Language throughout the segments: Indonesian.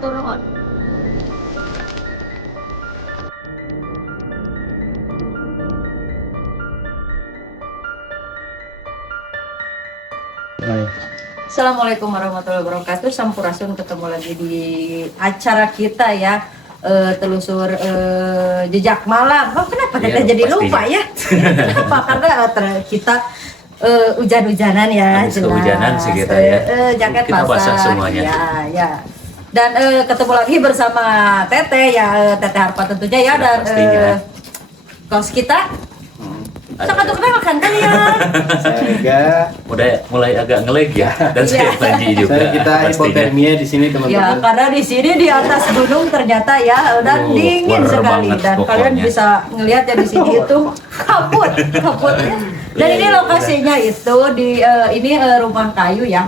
matur nuwun. Assalamualaikum warahmatullahi wabarakatuh. Sampurasun, ketemu lagi di acara kita ya, telusur jejak malam. Oh, kenapa kita jadi pastinya lupa ya? Kenapa? Karena kita hujan-hujanan ya. Habis kehujanan sih kita ya. Jaket kita basah semuanya. Ya, ya. Dan ketemu lagi bersama Teteh ya, Teteh Harpa tentunya ya. Sudah dan kaos kita. Sangat kenalkan kalian. Saya Ega. Udah mulai agak ngelag ya, dan saya Panji juga. Kita hipotermia di sini teman-teman. Ya, karena di sini di atas gunung ternyata ya dan dingin sekali, dan kalian bisa ngelihat ya di sini itu kabut ya. Dan ini lokasinya itu di ini rumah kayu ya.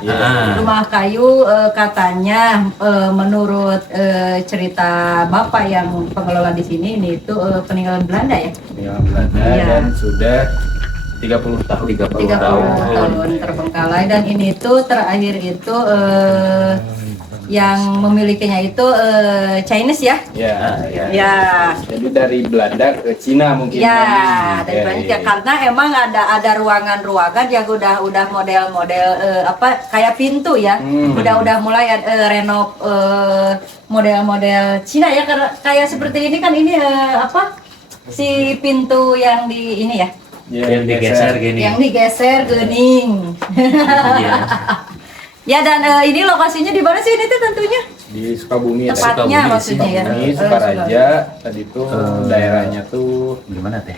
Rumah kayu, katanya menurut cerita Bapak yang pengelola di sini ini itu peninggalan Belanda ya. Peninggalan Belanda Ya. dan sudah 30 tahun. 30 tahun terbengkalai, dan ini tuh terakhir itu yang memilikinya itu Chinese ya. Ya. Jadi dari Belanda ke Cina mungkin. Ya, dari banyak ya, karena emang ada ruangan-ruangan yang udah model-model apa kayak pintu ya. Udah mulai renov model-model Cina ya, karena kayak seperti ini kan ini apa si pintu yang di ini ya. Yang digeser gini. Yang digeser gening. Iya. Ya, dan ini lokasinya di mana sih ini tuh tentunya? Di Sukabumi ya. Tepatnya Sukabumi, maksudnya ya. Sukabumi, Sukaraja. Tadi tuh daerahnya tuh Gimana teh?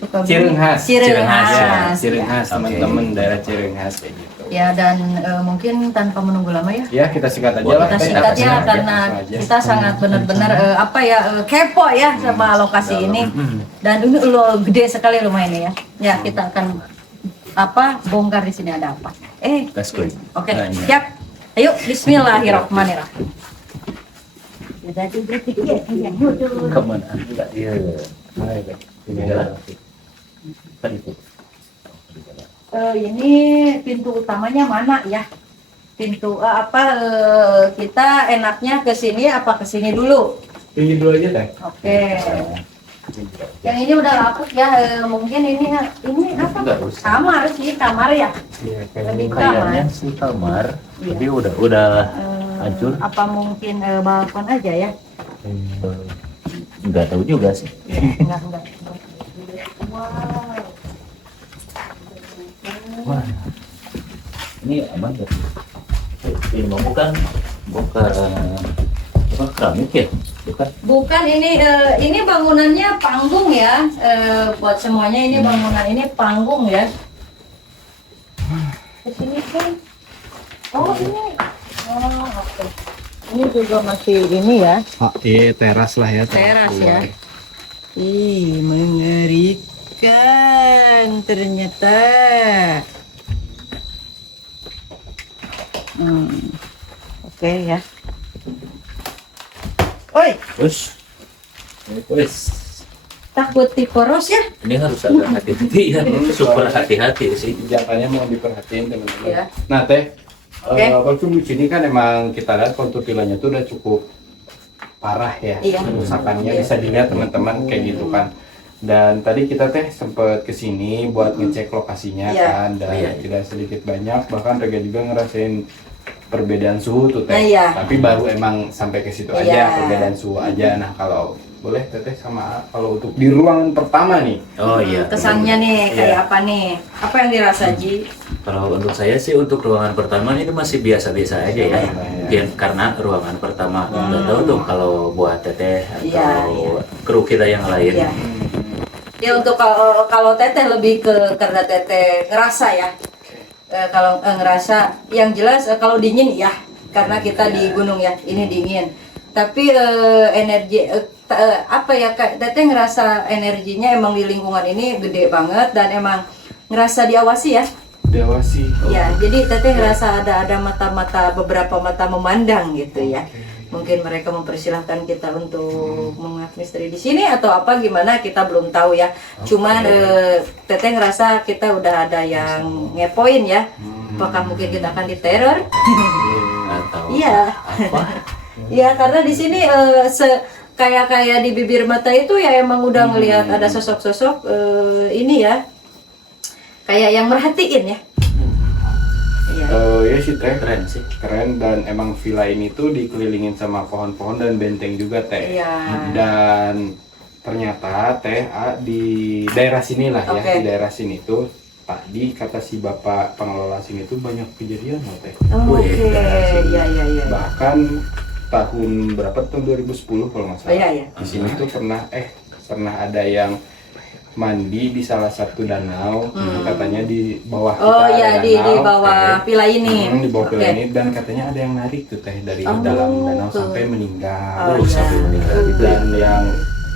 Sukabumi. Cirenghas. Cirenghas. Ya, Cirenghas Oke. teman-teman, daerah Cirenghas kayak gitu. Ya, dan mungkin tanpa menunggu lama ya. Ya, kita singkat aja lah. Kita Teh. singkatnya Langsung karena aja, langsung aja. kita sangat benar-benar apa ya kepo ya sama lokasi ini, dan ini lo gede sekali rumah ini ya. Ya, kita akan apa bongkar di sini ada apa. That's good. Oke, Nah, ini. siap. Ayo, Bismillahirrahmanirrahim. Kemana? Enggak, iya. Kan itu. Ini pintu utamanya mana ya? Pintu kita enaknya ke sini apa ke sini dulu? Tinggi dulu aja Teh. Oke. Yang ini udah lapuk ya, mungkin ini apa? Enggak usah. Kamar sih, kamar ya. Iya, Lebih Kayaknya kamar. sih kamar, Iya. tapi udah hancur. Apa mungkin balkon aja ya? Enggak tahu juga sih. Enggak. Wow. Wah, ini aman gak? Ini mau bukan apa keramik ya? Bukan. Bukan, ini bangunannya panggung ya. Buat semuanya ini bangunan ini panggung ya. Kesini kan? Oh ini. Oh, oke. Ini juga masih ini ya. Iya, teras lah ya. Teras ya. Ih, mengerikan ternyata. Oke ya. Oi, Wes, takut diporos ya? ini harus agak hati-hati ya, super hati-hati sih. Pijakannya mau diperhatiin teman-teman. Iya. Nah Teh, Oke. konsum di sini kan emang kita lihat kontur vilanya itu udah cukup parah ya. Iya. Kerusakannya Iya. bisa dilihat teman-teman kayak gitu kan. Dan tadi kita Teh sempet kesini buat ngecek lokasinya Iya. kan, dan Iya. tidak sedikit banyak bahkan Rega juga ngerasain perbedaan suhu tuh Teh. Iya. Tapi baru emang sampai ke situ Iya. aja perbedaan suhu aja. Nah kalau boleh Teteh sama kalau untuk di ruangan pertama nih. Oh iya. Kesannya nih kayak Iya. apa nih? Apa yang dirasa Ji? Kalau untuk saya sih untuk ruangan pertama ini masih biasa-biasa aja ya. Iya. Mungkin karena ruangan pertama. Nggak tahu tuh kalau buat teteh atau Iya. kru kita yang lain. Iya. Ya, untuk kalau Teteh lebih ke karena Teteh ngerasa ya. Kalau ngerasa yang jelas kalau dingin ya, karena kita di gunung ya, ini dingin. Tapi energi apa ya Kak, Teteh ngerasa energinya emang di lingkungan ini gede banget, dan emang ngerasa diawasi ya. Diawasi. Ya, jadi Teteh ngerasa ada mata-mata, beberapa mata memandang gitu ya. Mungkin mereka mempersilahkan kita untuk mengadministrasi di sini atau apa gimana, kita belum tahu ya. Cuman Teteh ngerasa kita udah ada yang ngepoin ya. Apakah mungkin kita akan diteror? Atau Iya. apa? Ya karena di sini kayak di bibir mata itu ya emang udah ngelihat ada sosok-sosok ini ya, kayak yang merhatiin ya. Iya. Ya sih teh, Keren sih. keren, dan emang villa ini tuh dikelilingin sama pohon-pohon dan benteng juga teh. Iya. Dan ternyata teh di daerah sini lah ya, Oke. di daerah sini tuh tadi kata si bapak pengelola sini tuh banyak kejadian loh teh. Oke, Sini. iya iya iya. Bahkan tahun berapa tuh 2010 kalau nggak salah. Oh, iya, iya. Di sini tuh pernah ada yang mandi di salah satu danau, katanya di bawah kita Oh ada iya di danau, bawah villa ini. di bawah villa Oke. ini, dan katanya ada yang narik tuh teh dari Oh, dalam danau tuh. sampai meninggal. Oh, iya. Sampai meninggal gitu. Dan yang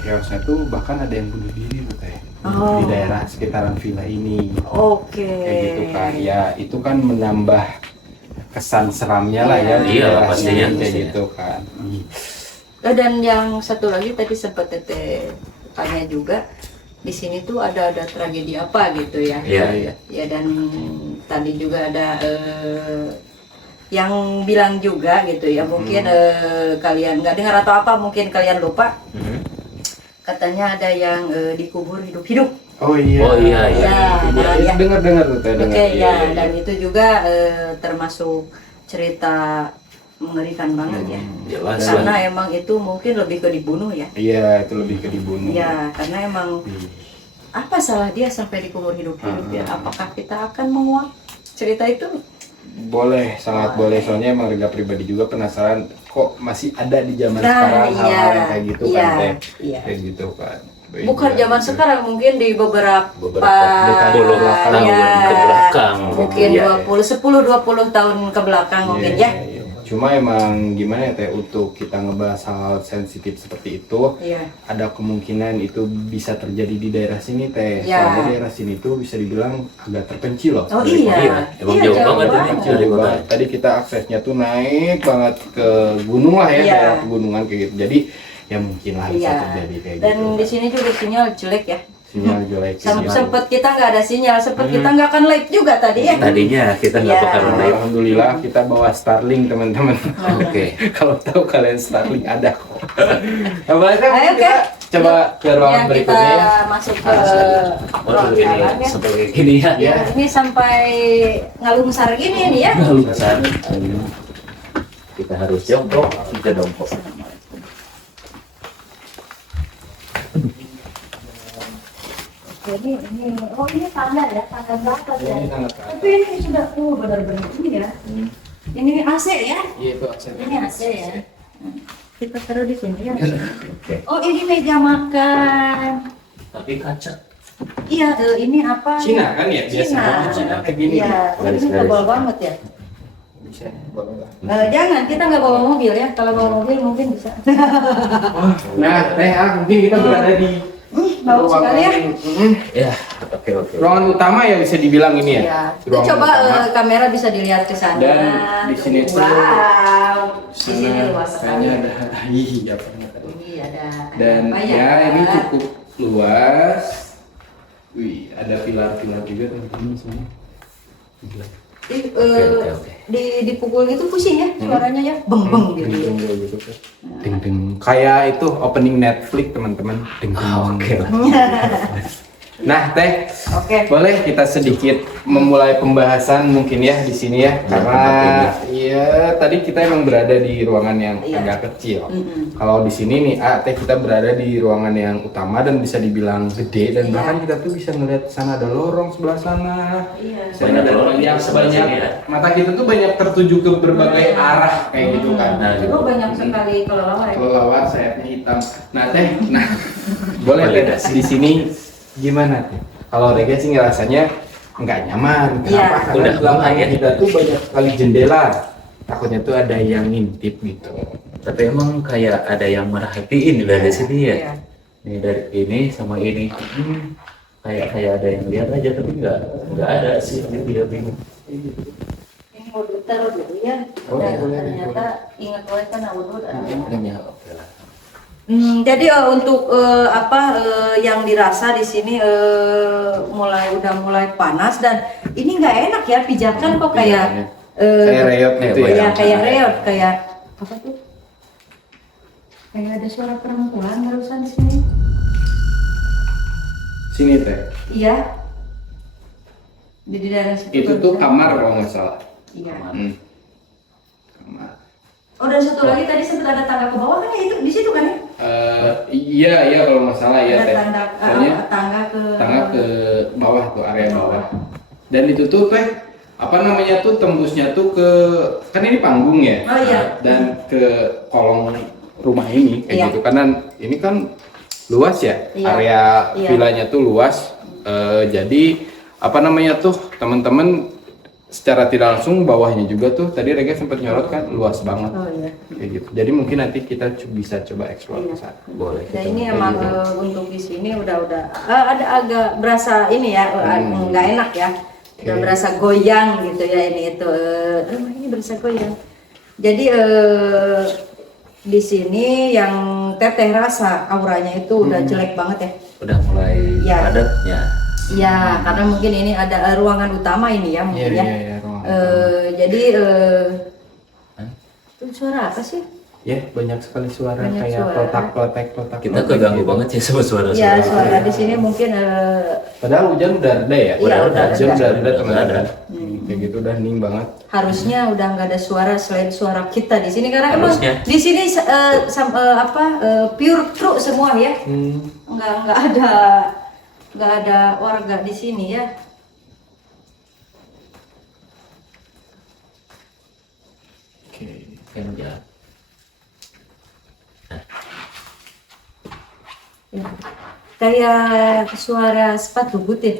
chaosnya tuh bahkan ada yang bunuh diri tuh teh Oh. di daerah sekitaran villa ini. Oke. Kayak gitu kan, ya itu kan menambah kesan seramnya lah ya di Iya, daerah pastinya, sini, kayak pastinya. gitu kan. Dan yang satu lagi tadi sempat Teteh tanya juga, di sini tuh ada tragedi apa gitu ya? Iya, iya. Ya dan tadi juga ada yang bilang juga gitu ya, mungkin kalian nggak dengar atau apa, mungkin kalian lupa. Katanya ada yang dikubur hidup-hidup. Oh iya. Oh, iya, iya. Nah, ya. Dengar tuh teh, dengar. Oke, Iya, ya, iya, dan iya. itu juga termasuk cerita mengerikan banget ya. Jelas. Karena emang itu mungkin lebih ke dibunuh ya. Iya, itu lebih ke dibunuh. Ya, karena emang Iya. apa salah dia sampai dikubur hidup-hidup ya? Apakah kita akan menguak cerita itu? Boleh, sangat boleh. Soalnya emang Rega pribadi juga penasaran kok masih ada di zaman Nah, sekarang iya, hal-hal yang kayak gitu kan iya, teh. iya. Kayak gitu kan. Baik, Bukan baik, zaman gitu. sekarang, mungkin di beberapa dekade belakang, ke belakang. mungkin Iya, 10-20 tahun ke belakang mungkin Iya, ya. iya, iya. Cuma emang gimana ya teh, untuk kita ngebahas hal sensitif seperti itu, Iya. ada kemungkinan itu bisa terjadi di daerah sini teh. Ya. Soalnya daerah sini tuh bisa dibilang agak terpencil loh. Oh dari iya. kota. Iya, emang jauh banget ini dari Jauh kota. banget. Tadi kita aksesnya tuh naik banget ke gunung lah ya, Iya. daerah pegunungan kayak gitu. Jadi ya mungkin lah bisa Iya. terjadi kayak Dan gitu. di sini juga sinyal jelek ya. Sinyal jelek. Sempet kita nggak ada sinyal, sempet kita nggak akan live juga tadi ya. Tadinya kita nggak Iya. bakal naik. Alhamdulillah kita bawa Starlink teman-teman. Oke. Kalau tahu kalian Starlink ada kok. Nah, boleh kan Ayo, kita coba ke ruangan Ya, kita berikutnya ya. masuk ke Oh, ruang ini jalan ya. sampai kayak gini ya. Ya, ini sampai ngalungsar gini nih ya. Lalu besar. Kita harus jongkok, kita jongkok. Jadi ini tangga ya, tangga belakang ya. Ini sangat keras. Tapi ini sudah benar-benar ini ya. Ini AC ya. Iya itu aksen. Ini AC ya. Kita taruh di sini ya. Oke. Oh ini meja makan. Tapi kaca. Iya, ini apa? Cina kan ya biasanya Cina kayak gini. Iya, ini Garis-garis. tebal banget ya. Bisa boleh lah. Jangan, kita nggak bawa mobil ya. Kalau bawa mobil mungkin bisa. Nah, teh mungkin kita berada di Bau sekali ya. Ya, oke oke. Ruangan utama ya bisa dibilang ini ya. Iya. Itu Ruangan coba utama. kamera bisa dilihat ke sana. Dan di sini tuh- wow. Di sini Sana luas sekali. kayaknya ada iya pernah tadi. Ini ada Dan apa ya ini cukup luas. Wih, ada pilar-pilar juga teman-teman semuanya. Oke. Dipukul gitu pusing ya suaranya ya. Beng beng gitu. Ding ding. Kayak itu opening Netflix teman-teman. Ding ding. Oke. Nah, Teh, Oke. boleh kita sedikit memulai pembahasan mungkin ya di sini ya, karena ya tadi kita emang berada di ruangan yang Iya. agak kecil. Mm-mm. Kalau di sini nih, Teh kita berada di ruangan yang utama dan bisa dibilang gede, dan Iya. bahkan kita tuh bisa melihat sana ada lorong sebelah sana. Iya. Sana ada lorong banyak di sebelah banyak sini ya. mata kita tuh banyak tertuju ke berbagai arah kayak gitu kan. Nah, Itu banyak sekali kelelawar ya. Kelelawar sayapnya hitam. Nah Teh, boleh Teh di sini gimana Teh? Kalau Rega sih ngerasanya nggak nyaman. Kenapa? Iya. Karena Udah di belakang mulai ya. kita tuh banyak sekali jendela. Takutnya tuh ada yang ngintip gitu. Tapi emang kayak ada yang merhatiin dari sini ya. Iya. Ini dari ini sama ini. Kayak ada yang lihat aja tapi nggak ada sih. Dia bingung. Ini mau ditaruh dulu ya. Boleh, Dan boleh, ternyata ingat boleh kan awal Ya, oke lah. Jadi untuk yang dirasa di sini udah mulai panas dan ini nggak enak ya pijakan kok kayak Kayak reot gitu kayak ya. kayak reot kayak apa tuh Kayak ada suara perempuan barusan di sini. Sini teh. Iya. Di daerah situ. Itu tuh kamar kalau nggak salah. Iya. Kamar. Oh, dan satu lagi tadi sempat ada tangga ke bawah kan ya, itu di situ kan ya? Iya kalau nggak salah ya Ada teh. tangga, Soalnya tangga ke bawah tuh, area bawah. Dan itu tuh teh apa namanya tuh tembusnya tuh ke, kan ini panggung ya. Oh, iya. Dan ke kolong rumah ini kayak Iya. gitu. Karena ini kan luas ya. Iya. Area Iya. villanya tuh luas. Jadi apa namanya tuh teman-teman secara tidak langsung bawahnya juga tuh tadi Rega sempat nyorot kan luas banget. Oh iya. Kayak gitu. Jadi mungkin nanti kita bisa coba eksplor Iya. ke sana. Boleh. Dan kita ini kayak emang gitu. untuk di sini udah ada agak berasa ini ya, nggak enak ya. Udah Oke. berasa goyang gitu ya ini itu. Rumah ini berasa goyang. Jadi di sini yang teteh rasa auranya itu udah jelek banget ya. Udah mulai Iya. padat ya. Iya, karena mungkin ini ada ruangan utama ini ya mungkin ya. Iya, ruangan Jadi itu suara apa sih? Ya, banyak sekali suara Banyak kayak suara. klotak-klotak. Kita keganggu banget sih sama Iya, suara-suara. suara di sini mungkin Padahal hujan udah reda ya. Iya, udah hujan reda. udah reda Udah teman-teman. reda. Kayak gitu udah hening banget. harusnya udah nggak ada suara selain suara kita di sini karena emang Harusnya. di sini pure true semua ya. Nggak ada warga di sini ya. Oke. Yang ya. Kayak suara sepatu boot ya.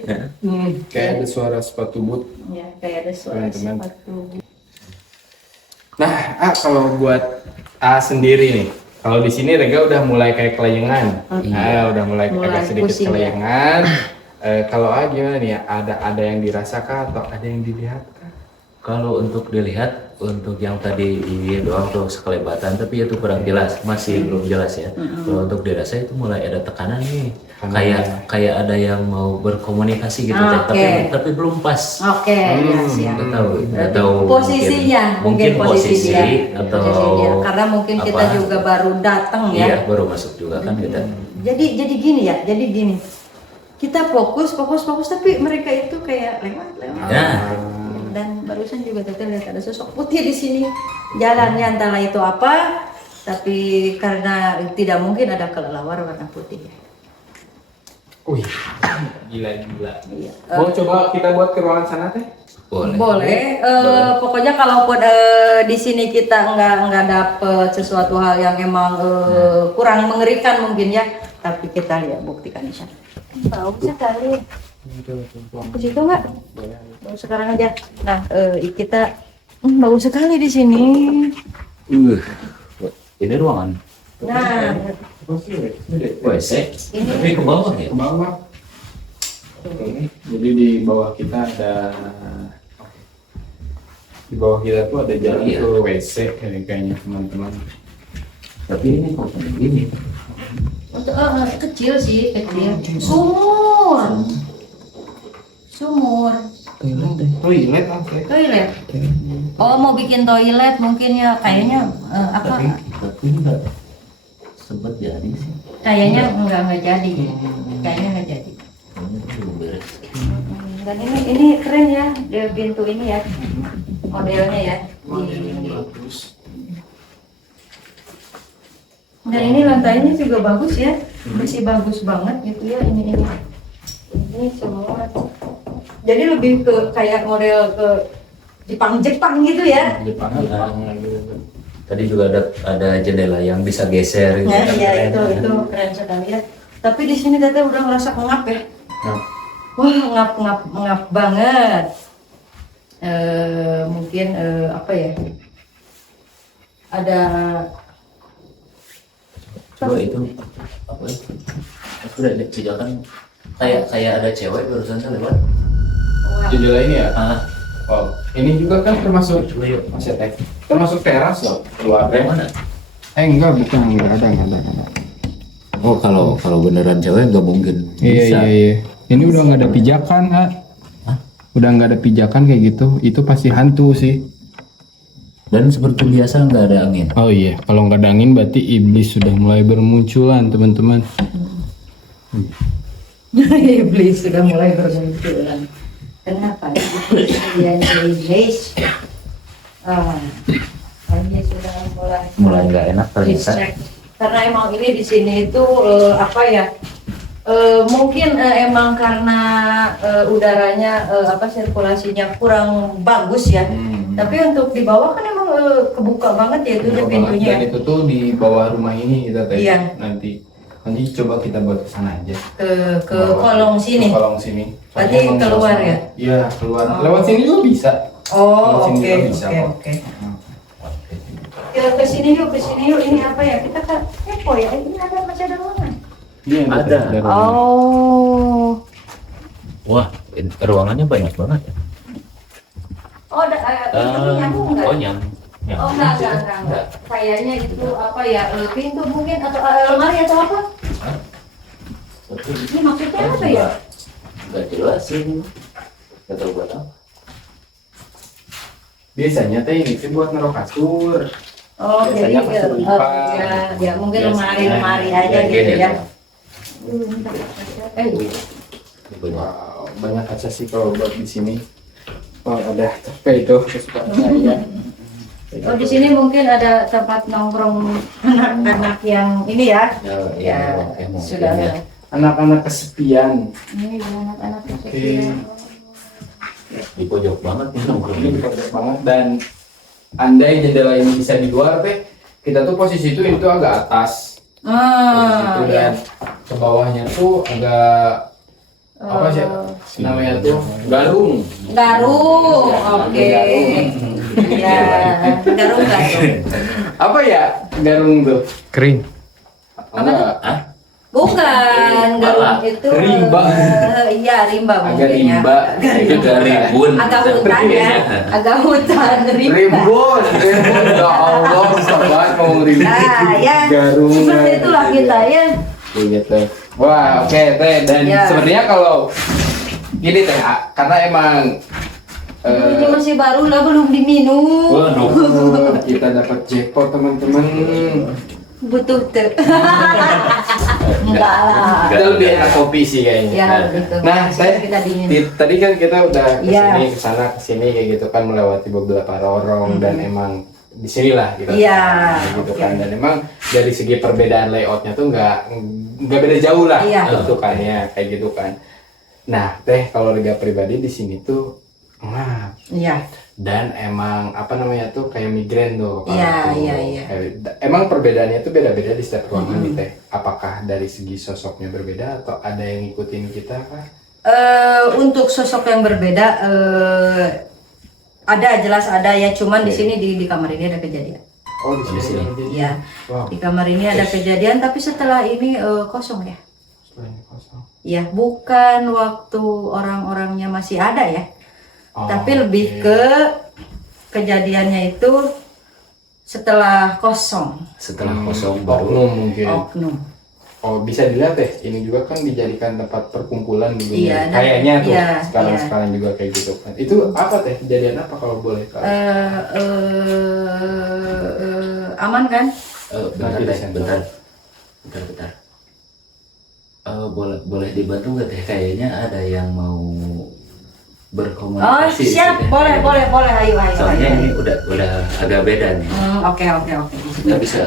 Kayak ada suara sepatu boot. Ya, kayak ada suara Teman-teman. sepatu boot. Nah, kalau buat A sendiri nih, kalau di sini Rega udah mulai kayak kelayangan. Nah, udah mulai agak sedikit pusing ya. kelayangan. Kalau A gimana nih? Ada yang dirasakan atau ada yang dilihat? Kalau untuk dilihat, untuk yang tadi di doang tuh sekelebatan, tapi itu kurang jelas, masih belum jelas ya. Kalau untuk dirasa itu mulai ada tekanan nih, kayak ada yang mau berkomunikasi gitu, Teh. Oke. tapi belum pas. Oke, ya siap. Nggak tahu. Posisinya, mungkin posisi dia. atau Posisi dia. Karena mungkin kita apa? juga baru datang ya. Iya, baru masuk juga kan kita. Jadi gini ya, jadi gini. Kita fokus, tapi mereka itu kayak lewat. Ya. Dan barusan juga Teteh lihat ada sosok putih di sini. Jalannya entahlah itu apa, tapi karena tidak mungkin ada kelelawar warna putih. Wih, gila. Iya. Mau coba kita buat ke ruangan sana teh? Boleh. Pokoknya kalaupun di sini kita nggak dapet sesuatu hal yang emang kurang mengerikan mungkin ya, tapi kita lihat buktikan di sana. Bau sekali. Ke situ nggak? Bau sekarang aja. Nah, kita bau sekali di sini. Ini ruangan. Nah, WC. Tapi ke bawah ya. Ke bawah. Jadi di bawah kita ada, di bawah kita tuh ada jalan Iya. ke WC kayaknya teman-teman. Tapi ini kok kayak gini. untuk kecil sih, kecil. Sumur. Toilet oke. Toilet. Oh, mau bikin toilet mungkin ya, kayaknya apa? Tapi enggak sempat jadi sih. Kayaknya nggak jadi. Kayaknya nggak jadi. Kayaknya itu belum beres. Dan ini keren ya, pintu ini ya, modelnya ya. Dan ini lantainya juga bagus ya, masih bagus banget gitu ya ini semua. Jadi lebih ke kayak model ke Jepang gitu ya. Jepang gitu. Tadi juga ada jendela yang bisa geser gitu. Ya, kan, iya keren. itu keren sekali ya. Tapi di sini Teteh udah ngerasa ngap ya. Nah, Wah, ngap banget. Mungkin apa ya? Ada Coba itu apa itu? Sudah deh, pijakan kayak ada cewek barusan tuh lewat. wah, jendela ini ya. Ah, Wow, ini juga kan termasuk coba yuk. Mas Teh. Termasuk teras loh, keluar. Yang mana? Enggak, bukan, enggak ada. Oh, kalau beneran cewek nggak mungkin. Bisa. Iya. Ini udah nggak ada pijakan, Ha. Hah? Udah nggak ada pijakan kayak gitu. Itu pasti hantu sih. Dan seperti biasa nggak ada angin. Oh iya, kalau nggak ada angin berarti iblis sudah mulai bermunculan teman-teman. Iblis sudah mulai bermunculan. Kenapa? Kemudian iblis. Ini sudah Mulai nggak enak ternyata. distract. Karena emang ini di sini itu apa ya? Mungkin emang karena udaranya sirkulasinya kurang bagus ya. Tapi untuk di bawah kan emang kebuka banget ya itu pintunya. Dan itu tuh di bawah rumah ini kita teh. Iya. Nanti coba kita buat ke sana aja. Ke kolong sini. Ke kolong sini. Berarti Soalnya emang keluar suasana- ya? Iya, keluar. Lewat sini juga bisa. Oh, Lewat sini oke, juga bisa oke, kok. oke. Ya, ke sini yuk. Ini apa ya? Kita kan kepo ya. Ini masih ada ruangan. Iya, Ada. ruangan. Oh. Wah, ruangannya banyak banget ya. Oh, ada pintu nyambung enggak? Oh nyambung. Oh, enggak. Kayaknya itu apa ya? Pintu mungkin atau lemari atau apa? Ini maksudnya apa ya? Nggak jelas ini. Nggak tahu buat apa. Biasanya teh ini tuh buat naruh kasur. Oh, jadi Biasanya kasur lipat. ya mungkin Biasanya. lemari aja Ya, gitu gini, ya. Wow, banyak kaca sih kalau buat di sini. Oh, ada tapi itu kesukaan saya. Oh, di sini mungkin ada tempat nongkrong anak-anak yang ini ya. Ya, sudah. ya. Anak-anak kesepian. Ini anak-anak Oke. kecil. Di pojok banget nih Ini nongkrongnya. banyak banget dan andai jendela ini bisa di luar teh, kita tuh posisi itu agak atas. Posisi itu dan ke bawahnya tuh agak apa sih namanya tuh garung. Garung, oke. Ya, garung. Apa ya garung tuh? Kering. Enggak. Hah? Bukan, garung itu Rimba. Iya, rimba Agak mungkin ya. rimba. Itu dari rimbun. Agak hutan ya. Agak hutan rimba. Rimbun. Ya Allah, susah banget ngomong rimbun. Nah, ya. Garung. Seperti itulah kita ya. Begitu. Wah, oke teh. Dan Ya. sebenarnya kalau gini teh, karena emang Ini masih baru lah, belum diminum. Waduh. kita dapat jackpot teman-teman. Butuh tuh. Enggak lah. Kita lebih enak kopi sih kayaknya. Ya, gitu. Nah, saya kita dingin. tadi kan kita udah Iya. kesini, kesana, kesini kayak gitu kan melewati beberapa lorong dan emang di sinilah kita Iya. gitu kan dan emang dari segi perbedaan layoutnya tuh nggak beda jauh lah Iya. bentukannya kayak gitu kan. Nah, teh kalau Rega pribadi di sini tuh Iya. dan emang apa namanya tuh kayak migrain tuh kepala Iya, tuh. iya. Emang perbedaannya tuh beda-beda di setiap ruangan nih teh. Apakah dari segi sosoknya berbeda atau ada yang ngikutin kita kah? Untuk sosok yang berbeda ada, jelas ada ya, cuman di sini di kamar ini ada kejadian. Oh di sini. Iya. Wow. Di kamar ini ada kejadian, tapi setelah ini kosong ya. Ini kosong. Ya, bukan waktu orang-orangnya masih ada ya. Oh, Tapi lebih oke. ke kejadiannya itu setelah kosong. Setelah kosong baru. Oknum mungkin. Oknum. Oh bisa dilihat deh, ini juga kan dijadikan tempat perkumpulan dulu. Iya, dan- Kayaknya tuh iya, sekarang juga kayak gitu kan. Itu apa teh? Kejadian apa kalau boleh tahu? Aman kan? Bentar, Nanti Teh, disensor. bentar. Boleh dibantu nggak teh? Kayaknya ada yang mau Oh, berkomunikasi. siap, sih, Teh. boleh, ayo. Soalnya ini udah agak beda nih. Oke. Kita bisa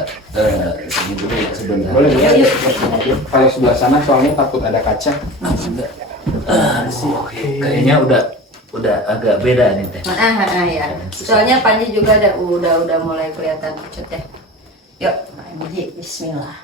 ini dulu ya sebentar. Boleh ya? Yuk. Kalau sebelah sana soalnya takut ada kaca. Kayaknya udah agak beda nih teh. Ya. Soalnya Panji juga udah mulai kelihatan pucat ya. Yuk, Panji, Bismillah.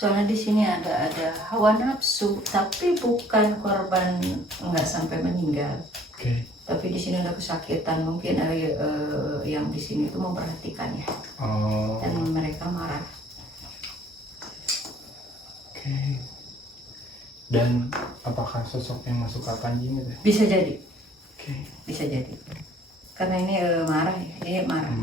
Soalnya di sini ada hawa nafsu, tapi bukan korban nggak sampai meninggal. Oke. Tapi di sini udah kesakitan, mungkin yang di sini itu memperhatikan ya, Oh. dan mereka marah. Oke. Dan apakah sosok yang masuk ke Panji ini teh? Bisa jadi, Oke. bisa jadi. Karena ini marah ya, ini marah.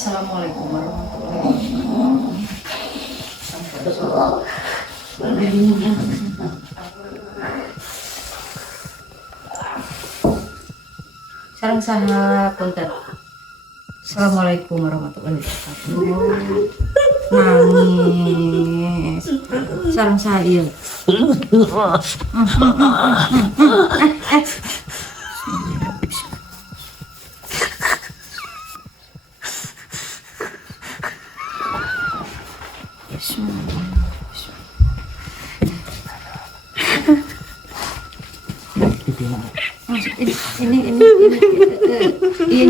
Assalamualaikum warahmatullahi wabarakatuh. Sareng saha punten. Assalamualaikum warahmatullahi wabarakatuh. Nangis. Sareng saha ieu. Ini iya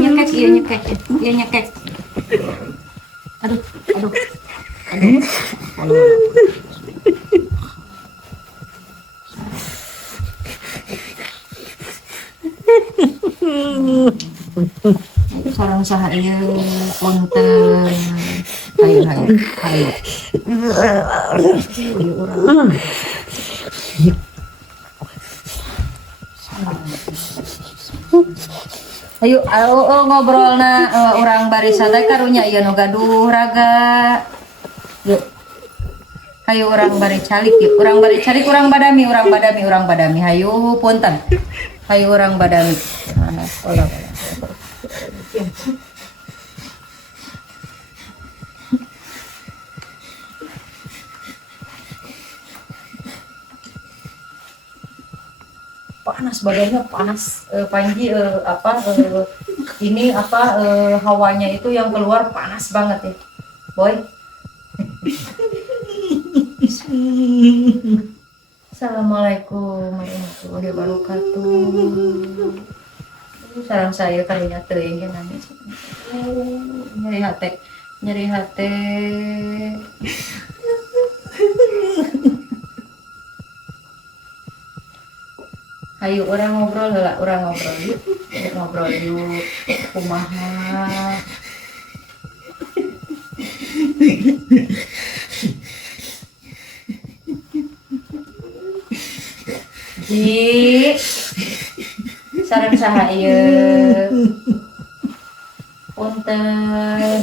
nyekek. Aduh. Sareng saha ieu punten. Hayu. Ayo ngobrolna urang barisan teh karunya ieu nu gaduh raga. Yuk. Hayu urang bari calik yuk. Urang badami. Hayu punten. Hayu urang badami. Olah. Panas badannya panas, Panji hawanya itu yang keluar panas banget ya, boy. Assalamualaikum warahmatullahi wabarakatuh. Sareng saya kalinya teuing nangis. Nyeri hate. Ayo orang ngobrol yuk. Kumaha. Ji. Sareng saha ieu? Punten.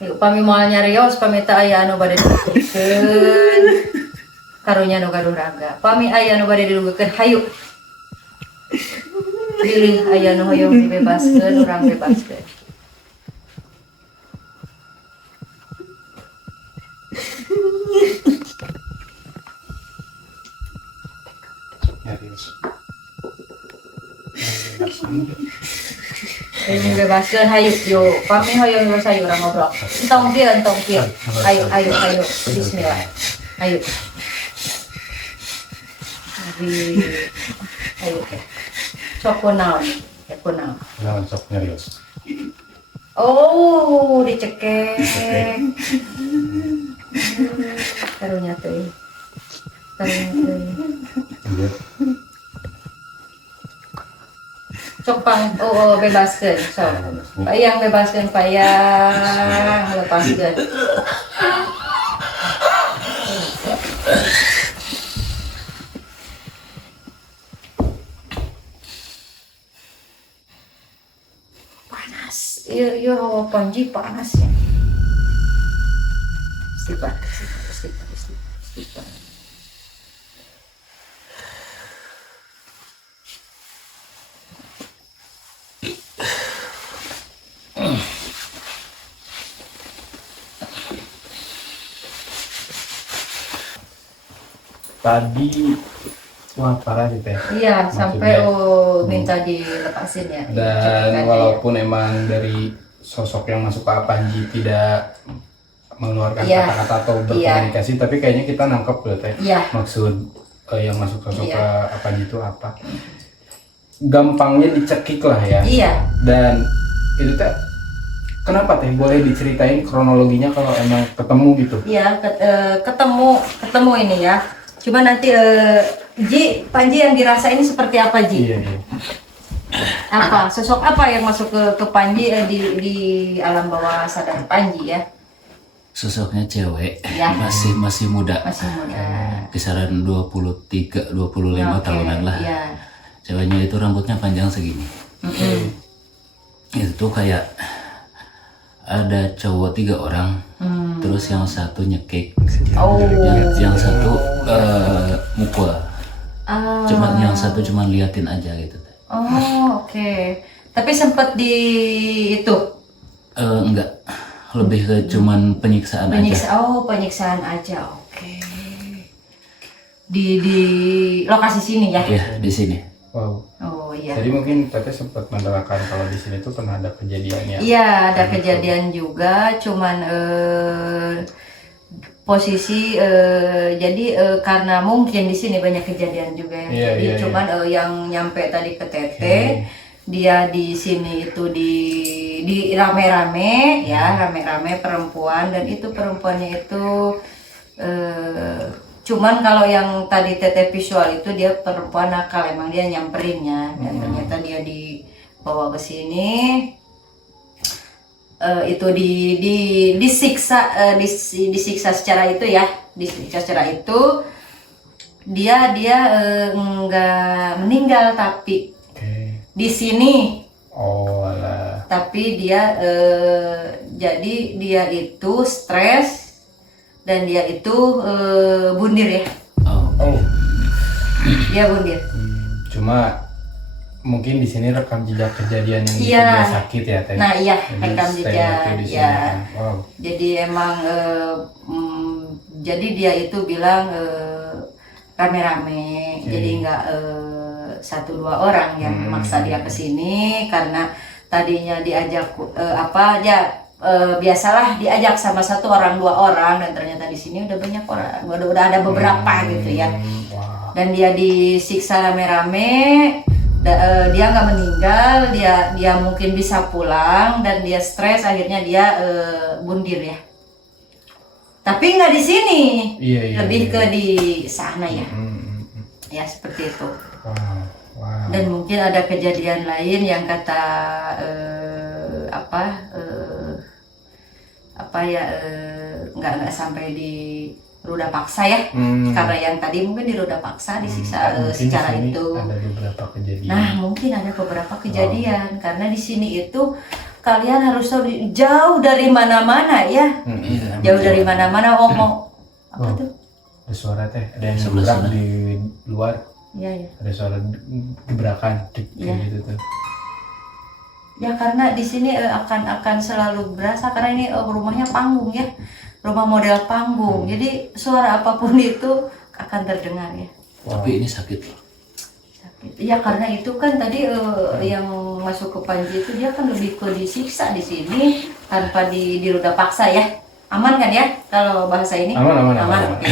Ayo pami moal nyarios, pami teu aya anu bade dipikeun. Karunya nu gaduh raga. Pami aya nu bade dilunggukeun, hayu. Pilih aya nu hoyong dibebaskeun, urang bebaskeun. Ini bebaskeun hayu yo. Pami hoyong bebas hayu urang ngobrol. Entong kieu. Ayo. Bismillah. Ayo. Ayo. Sok kunaon? Naon sok nyarios. Oh, dicekek. Karunya teuing. Sok bebaskeun, sok. Payang bebaskeun, lepaskeun. Iya hawa Panji panas ya. Istighfar. tadi wah parah sih teh. Iya, sampai Maksudnya, minta dilepasin ya. Dan walaupun emang dari sosok yang masuk ke Apanji tidak mengeluarkan Iya. kata-kata atau berkomunikasi, tapi kayaknya kita nangkep loh teh. Iya. Maksud yang masuk sosok Iya. ke Apanji itu apa? Gampangnya dicekik lah ya. Iya. Dan itu teh kenapa teh? Boleh diceritain kronologinya kalau emang ketemu gitu? Iya, ketemu ini ya. Cuma nanti Panji yang dirasain seperti apa Ji? Iya, iya. Apa sosok apa yang masuk ke Panji di alam bawah sadar Panji ya? Sosoknya cewek, Ya. masih muda, Masih muda. kisaran 23-25 Oke, tahunan lah. Iya. Ceweknya itu rambutnya panjang segini. Itu tuh kayak ada cowok 3 orang, terus yang satu nyekik, Oh. yang satu mukul. Ah. Cuman yang satu cuman liatin aja gitu. Oh, oke. Tapi sempat di itu Enggak, lebih ke cuman penyiksaan aja. penyiksaan aja. Oke. Di lokasi sini ya? Iya, di sini. Wow. Oh iya. Jadi mungkin teteh sempat menerangkan kalau di sini tuh pernah ada kejadiannya. Iya, ada kejadian juga, cuman posisi jadi karena mungkin di sini banyak kejadian juga ya. Iya, Jadi iya, cuman yang nyampe tadi ke Tete, dia di sini itu di rame-rame ya, rame-rame perempuan, dan itu perempuannya itu cuman kalau yang tadi Tete visual itu dia perempuan nakal, emang dia nyamperinnya, dan ternyata dia dibawa ke sini. Itu disiksa secara itu ya, disiksa secara itu dia nggak meninggal, tapi Oke. di sini Oh alah. tapi dia jadi dia itu stres dan dia itu bundir ya, Oh, Oh. dia bundir. Cuma mungkin di sini rekam jejak kejadian yang bikin Iya. dia sakit ya teh. Nah iya, Jadi rekam stay jejak itu di sini. ya. Wow. Jadi emang jadi dia itu bilang rame-rame, jadi nggak 1-2 orang yang memaksa dia ke sini, karena tadinya diajak biasalah diajak sama 1 orang 2 orang, dan ternyata di sini udah banyak orang, udah ada beberapa gitu ya. Wah. Dan dia disiksa rame-rame. Dia nggak meninggal, dia mungkin bisa pulang, dan dia stres, akhirnya dia bundir ya. Tapi nggak di sini, Iya, lebih iya. ke di sana ya, ya seperti itu. Wow. Wow. Dan mungkin ada kejadian lain yang kata nggak sampai di ruda paksa ya, karena yang tadi mungkin di ruda paksa disiksa Mungkin secara di sini itu. ada beberapa kejadian. Nah, mungkin ada beberapa kejadian karena di sini itu kalian harus tahu jauh dari mana-mana ya. Jauh dari mana-mana mau apa Oh. tuh? Ada suara teh, ada yang Sebelah gebrak sana. di luar, Iya ya. ada suara gebrakan dik, Iya. kayak gitu tuh. Ya karena di sini akan selalu berasa, karena ini rumahnya panggung ya. Rumah model panggung. Jadi suara apapun itu akan terdengar ya. tapi ini sakit loh. Ya karena itu kan tadi yang masuk ke Panji itu dia kan lebih ke disiksa di sini tanpa diruda paksa ya. Aman kan ya kalau bahasa ini? Aman. Oke.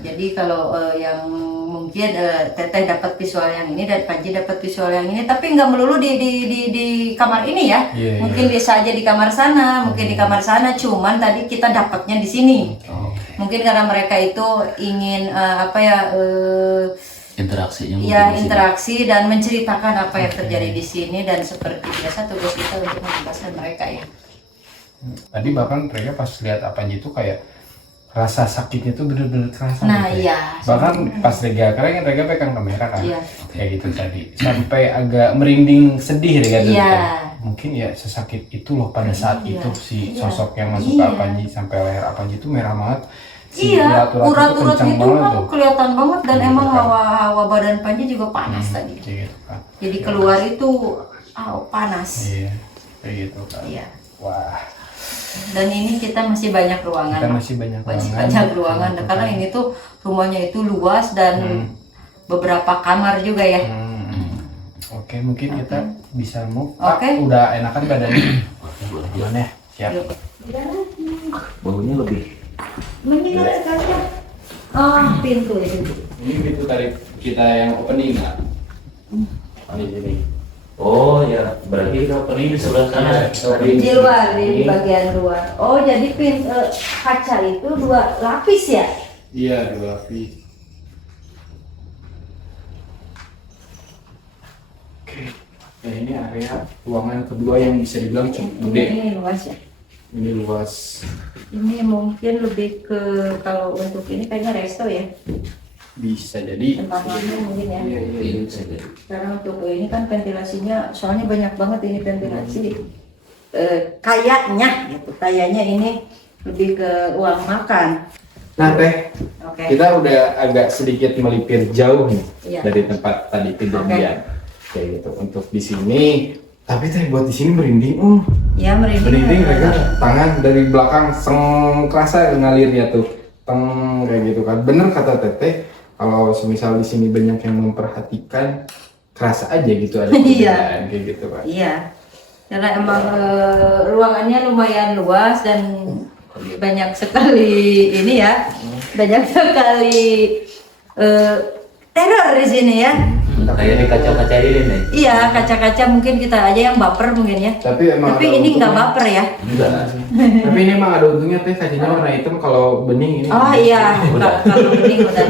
Jadi kalau yang mungkin Teteh dapat visual yang ini dan Panji dapat visual yang ini, tapi nggak melulu di kamar ini ya. Iya, Mungkin bisa aja di kamar sana, mungkin di kamar sana. Cuman tadi kita dapatnya di sini. Mungkin karena mereka itu ingin Interaksinya mungkin ya di sini. interaksi dan menceritakan apa yang terjadi di sini, dan seperti biasa tugas kita untuk membebaskan mereka ya. Tadi bahkan mereka pas lihat Apanji itu kayak rasa sakitnya tuh bener-bener terasa. Nah, gitu ya. iya. Bahkan pas Rega, karena kan Rega pegang kamera kan. Iya. Kayak gitu tadi. Sampai agak merinding sedih Rega tuh. Iya. Mungkin ya sesakit itu loh pada saat Iya. itu si Iya. sosok yang masuk ke Iya. Apanji, sampai leher Apanji itu merah banget. Si Iya, urat-urat urat-urat kencang itu banget kan tuh. kelihatan banget, dan Iya, emang kan. hawa badan Panji juga panas tadi. Kayak gitu kan. Jadi keluar itu panas. Iya. Kayak gitu kan. Iya. Wah. Dan ini kita masih banyak ruangan. Kita masih banyak ruangan. Karena ini tuh rumahnya itu luas dan beberapa kamar juga ya. Oke, mungkin kita bisa move. Oke. Udah enakan badannya. Gimana ya? Siap. Baunya lebih. Menyengat saja. Pintu itu. Ini pintu tarik kita yang opening nggak? Di sini. Oh ya, berarti kita opening di sebelah sana. Di luar, di bagian luar. Oh, jadi kaca itu 2 lapis ya? Iya, 2 lapis. Oke. Nah, ini area ruangan kedua yang bisa dibilang cukup gede. Ini luas ya. Ini luas. Ini mungkin lebih ke kalau untuk ini kayaknya resto ya. Bisa jadi. Tempat makan mungkin ya. Iya, bisa jadi. Karena untuk ini kan ventilasinya, soalnya banyak banget ini ventilasi. Kayaknya ini lebih ke ruang makan. Nah, Teh, Oke. kita udah agak sedikit melipir jauh nih Iya. dari tempat tadi kejadian. Kayak gitu. Untuk di sini, tapi Teh buat di sini merinding. Ya merinding. Merinding mereka tangan dari belakang kerasa ngalirnya tuh. Kayak gitu kan. Bener kata Teteh, kalau semisal di sini banyak yang memperhatikan, kerasa aja gitu ada perbedaan kayak gitu kan. Iya. Karena emang ruangannya lumayan luas dan banyak sekali ini ya. Banyak sekali teror di sini ya. Kayak di kaca-kaca ini nih. Iya, kaca-kaca mungkin kita aja yang baper mungkin ya. Tapi emang ada ini nggak untungnya. baper ya. Enggak. Tapi ini emang ada untungnya Teh, kacanya warna hitam, kalau bening ini. Oh iya, Udah. kalau bening udah.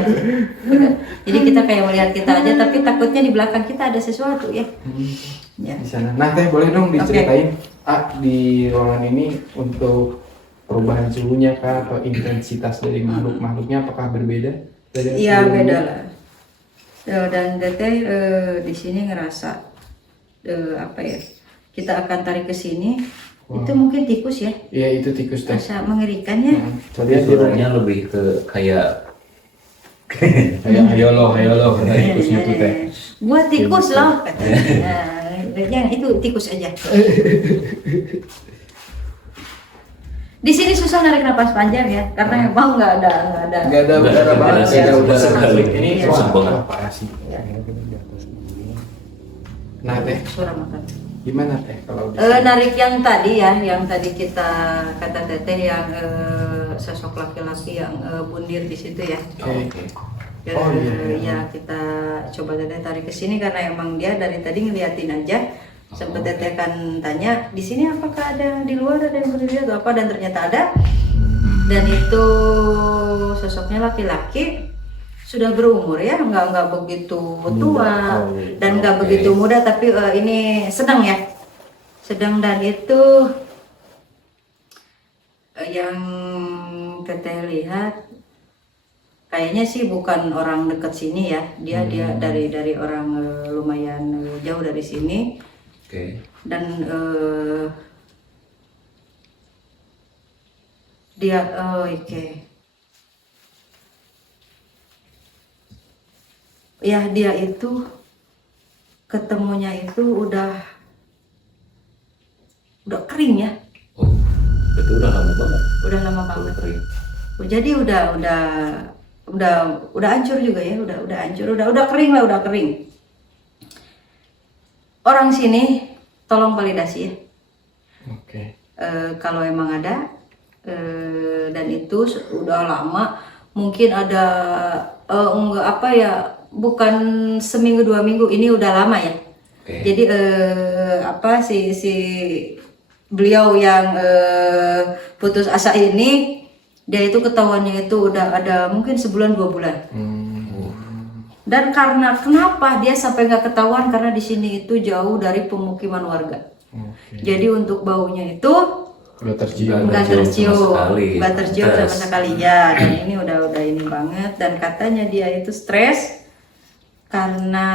Jadi kita kayak melihat kita aja, tapi takutnya di belakang kita ada sesuatu ya. Ya. Di sana. Nah Teh, boleh dong diceritain di ruangan ini untuk perubahan suhunya kah atau intensitas dari makhluknya apakah berbeda dari Iya sebelumnya? beda lah. Dan Teteh di sini ngerasa apa ya? Kita akan tarik ke sini. Itu mungkin tikus ya. Iya, itu tikus Teh. Rasa mengerikan ya. Tapi suaranya lebih ke kayak Kayak hayolo kata tikusnya tuh Teh. Buat tikus loh katanya. Nah, yang itu tikus aja. Di sini susah narik napas panjang ya, karena emang nggak ada. Nggak ada udara banget, sih, nggak ada udara sekali. masuk. Ini Iya. wah, Banget. parah sih. Nah Teh, Suara makan. gimana Teh kalau di sini? Narik yang tadi ya, yang tadi kita kata Teteh yang sosok laki-laki yang bundir di situ ya. Oke. Ya, Oh, iya. ya kita coba Teteh tarik ke sini karena emang dia dari tadi ngeliatin aja. Sempat Teteh kan tanya di sini apakah ada di luar ada yang berdiri atau apa, dan ternyata ada. Dan itu sosoknya laki-laki, sudah berumur ya, nggak begitu tua dan nggak begitu muda, tapi ini sedang ya, sedang. Dan itu yang Teteh lihat kayaknya sih bukan orang dekat sini ya, dia dari orang lumayan jauh dari sini. Oke. Dan dia oke. Ya dia itu ketemunya itu udah kering ya. Oh, itu udah lama banget. Udah lama banget. Kering. Jadi udah hancur juga ya, udah hancur, udah kering lah, udah kering. Orang sini tolong validasi ya. Oke. Kalau emang ada dan itu udah lama, mungkin ada enggak apa ya, bukan seminggu 2 minggu, ini udah lama ya. Oke. Jadi apa si beliau yang putus asa ini, dia itu ketahuannya itu udah ada mungkin sebulan 2 bulan. Dan karena kenapa dia sampai nggak ketahuan, karena di sini itu jauh dari pemukiman warga. Oke. Jadi untuk baunya itu Nggak tercium. nggak tercium sama Stres. sekali ya. Dan ini udah ini banget, dan katanya dia itu stres karena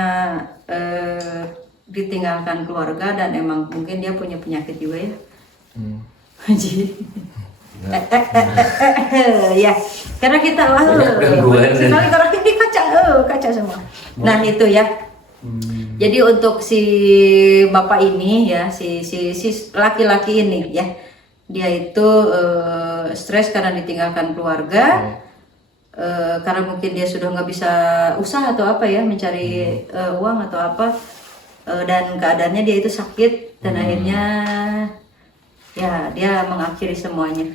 ditinggalkan keluarga, dan emang mungkin dia punya penyakit juga ya. Jadi ya, karena kita Banyak gangguan. sekali kalau ini kaca semua. Nah itu ya. Jadi untuk si bapak ini ya, si laki-laki ini ya, dia itu stres karena ditinggalkan keluarga. Karena mungkin dia sudah nggak bisa usaha atau apa ya, mencari uang atau apa, dan keadaannya dia itu sakit dan akhirnya ya dia mengakhiri semuanya.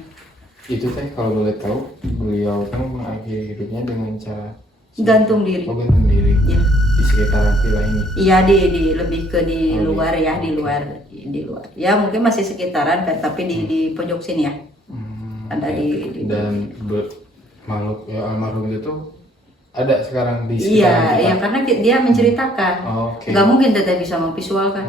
Itu teh kalau boleh tahu, beliau kan mengakhiri hidupnya dengan cara Gantung diri. gantung diri Ya. di sekitar villa ini. Iya, di lebih ke di luar ya, di luar. Ya mungkin masih sekitaran kan, tapi di pojok sini ya. Ada di Dan makhluk ya almarhum itu tuh ada sekarang di sekitar iya, kita. iya karena dia menceritakan. Oke. Nggak mungkin teteh bisa memvisualkan.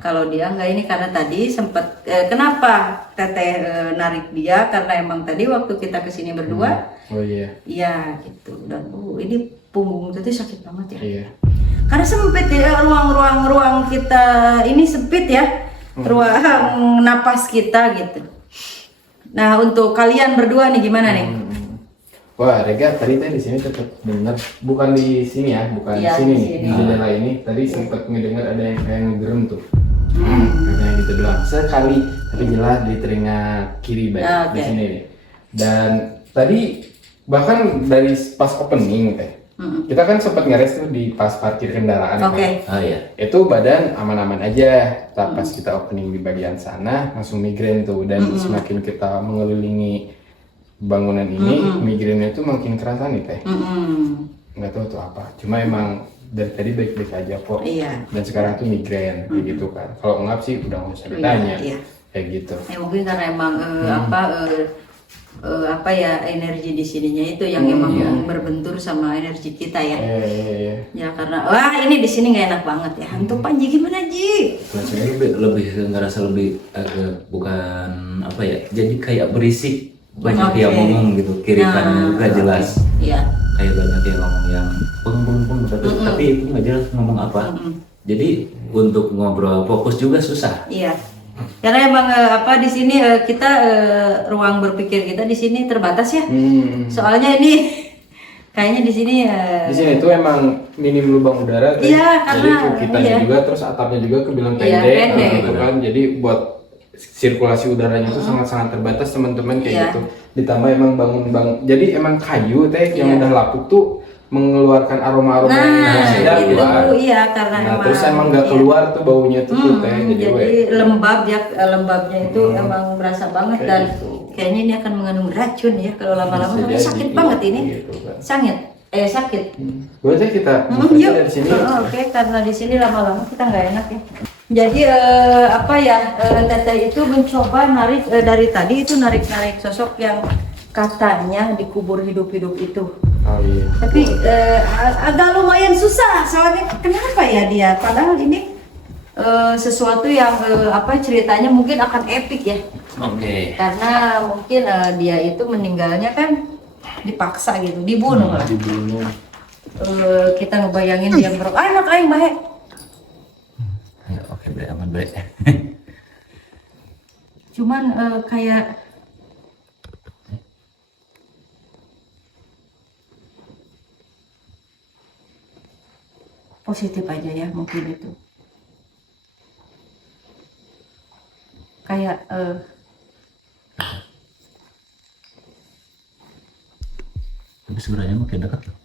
Kalau dia nggak ini, karena tadi sempat kenapa teteh narik dia, karena emang tadi waktu kita kesini berdua, Oh iya. iya gitu, dan ini punggung teteh sakit banget ya. Iya. Karena sempit ya, ruang kita ini sempit ya, ruang napas kita gitu. Nah untuk kalian berdua nih gimana nih? Wah, Rega tadi di sini tetap dengar, bukan di sini ya, bukan Iya, di sini di nih, sini. di jendela ini tadi sempat ngedengar ada yang kayak ngegerem tuh. Katanya gitu doang. Sekali, tapi jelas di telinga kiri baik Oke. di sini nih. Dan tadi bahkan dari pas opening teh, kita kan sempat ngeres tuh di pas parkir kendaraan. Oke. kan. Oh iya. Itu badan aman-aman aja. Pas kita opening di bagian sana langsung migrain tuh, dan semakin kita mengelilingi bangunan ini, migrainnya itu makin kerasa nih teh. Nggak tahu tuh apa. Cuma emang dari tadi baik-baik aja kok. Iya. Dan sekarang tuh migrain kayak gitu kan. Kalau ngap sih udah nggak usah ditanya. Iya. Kayak gitu. Ya mungkin karena emang apa ya, energi di sininya itu yang emang berbentur sama energi kita ya. Iya. Ya karena wah ini di sini nggak enak banget ya. Untuk Panji gimana Ji? Rasanya lebih ngerasa lebih bukan apa ya, jadi kayak berisik, banyak yang ngomong gitu, kiri kanan juga jelas, Iya. kayak banyak yang ngomong yang peng tapi itu nggak jelas ngomong apa. Jadi untuk ngobrol fokus juga susah. Iya. Karena emang apa di sini kita ruang berpikir kita di sini terbatas ya. Soalnya ini kayaknya di sini Di sini tuh emang minim lubang udara. Teh. Iya, Jadi karena kitanya juga, terus atapnya juga kebilang Iya, pendek, pendek. gitu kan. Jadi buat sirkulasi udaranya tuh sangat-sangat terbatas teman-teman kayak Iya. gitu. Ditambah emang bangun. Jadi emang kayu teh yang udah lapuk tuh mengeluarkan aroma-aroma yang sedap itu keluar. iya karena Nah, terus emang nggak keluar tuh baunya tuh teh. jadi lembab ya, lembabnya itu emang berasa banget, dan kayaknya ini akan mengandung racun ya kalau lama-lama. Bisa jadi, Sakit banget ini. gitu kan. Sakit. Boleh teh kita Yuk. dari sini. Oke, karena di sini lama-lama kita nggak enak ya. Jadi apa ya, teteh itu mencoba narik dari tadi itu narik sosok yang katanya dikubur hidup-hidup itu. Oh iya. Tapi agak lumayan susah, soalnya kenapa ya dia? Padahal ini sesuatu yang apa ceritanya mungkin akan epik ya. Oke. Karena mungkin dia itu meninggalnya kan dipaksa gitu, dibunuh lah. Dibunuh. Kita ngebayangin dia anak aing baik. Ya, oke, bre, aman bre. Cuman kayak positif aja ya mungkin itu. Kayak Tapi sebenarnya makin dekat loh.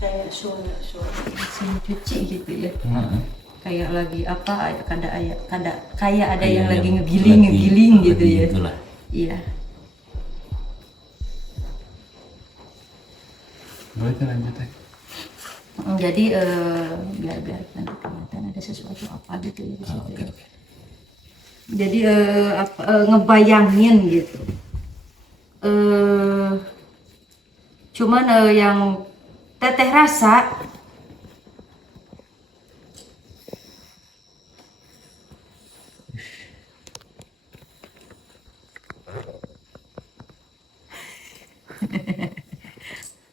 kayak suara mesin cuci gitu ya. Kayak lagi apa, kayak ada yang lagi ngegiling gitu ya. Itulah. Iya. Boleh kita lanjut teh. Jadi biar nanti kelihatan ada sesuatu apa gitu ya di situ. Oke, ya. oke. Jadi ngebayangin gitu. Cuman yang teteh rasa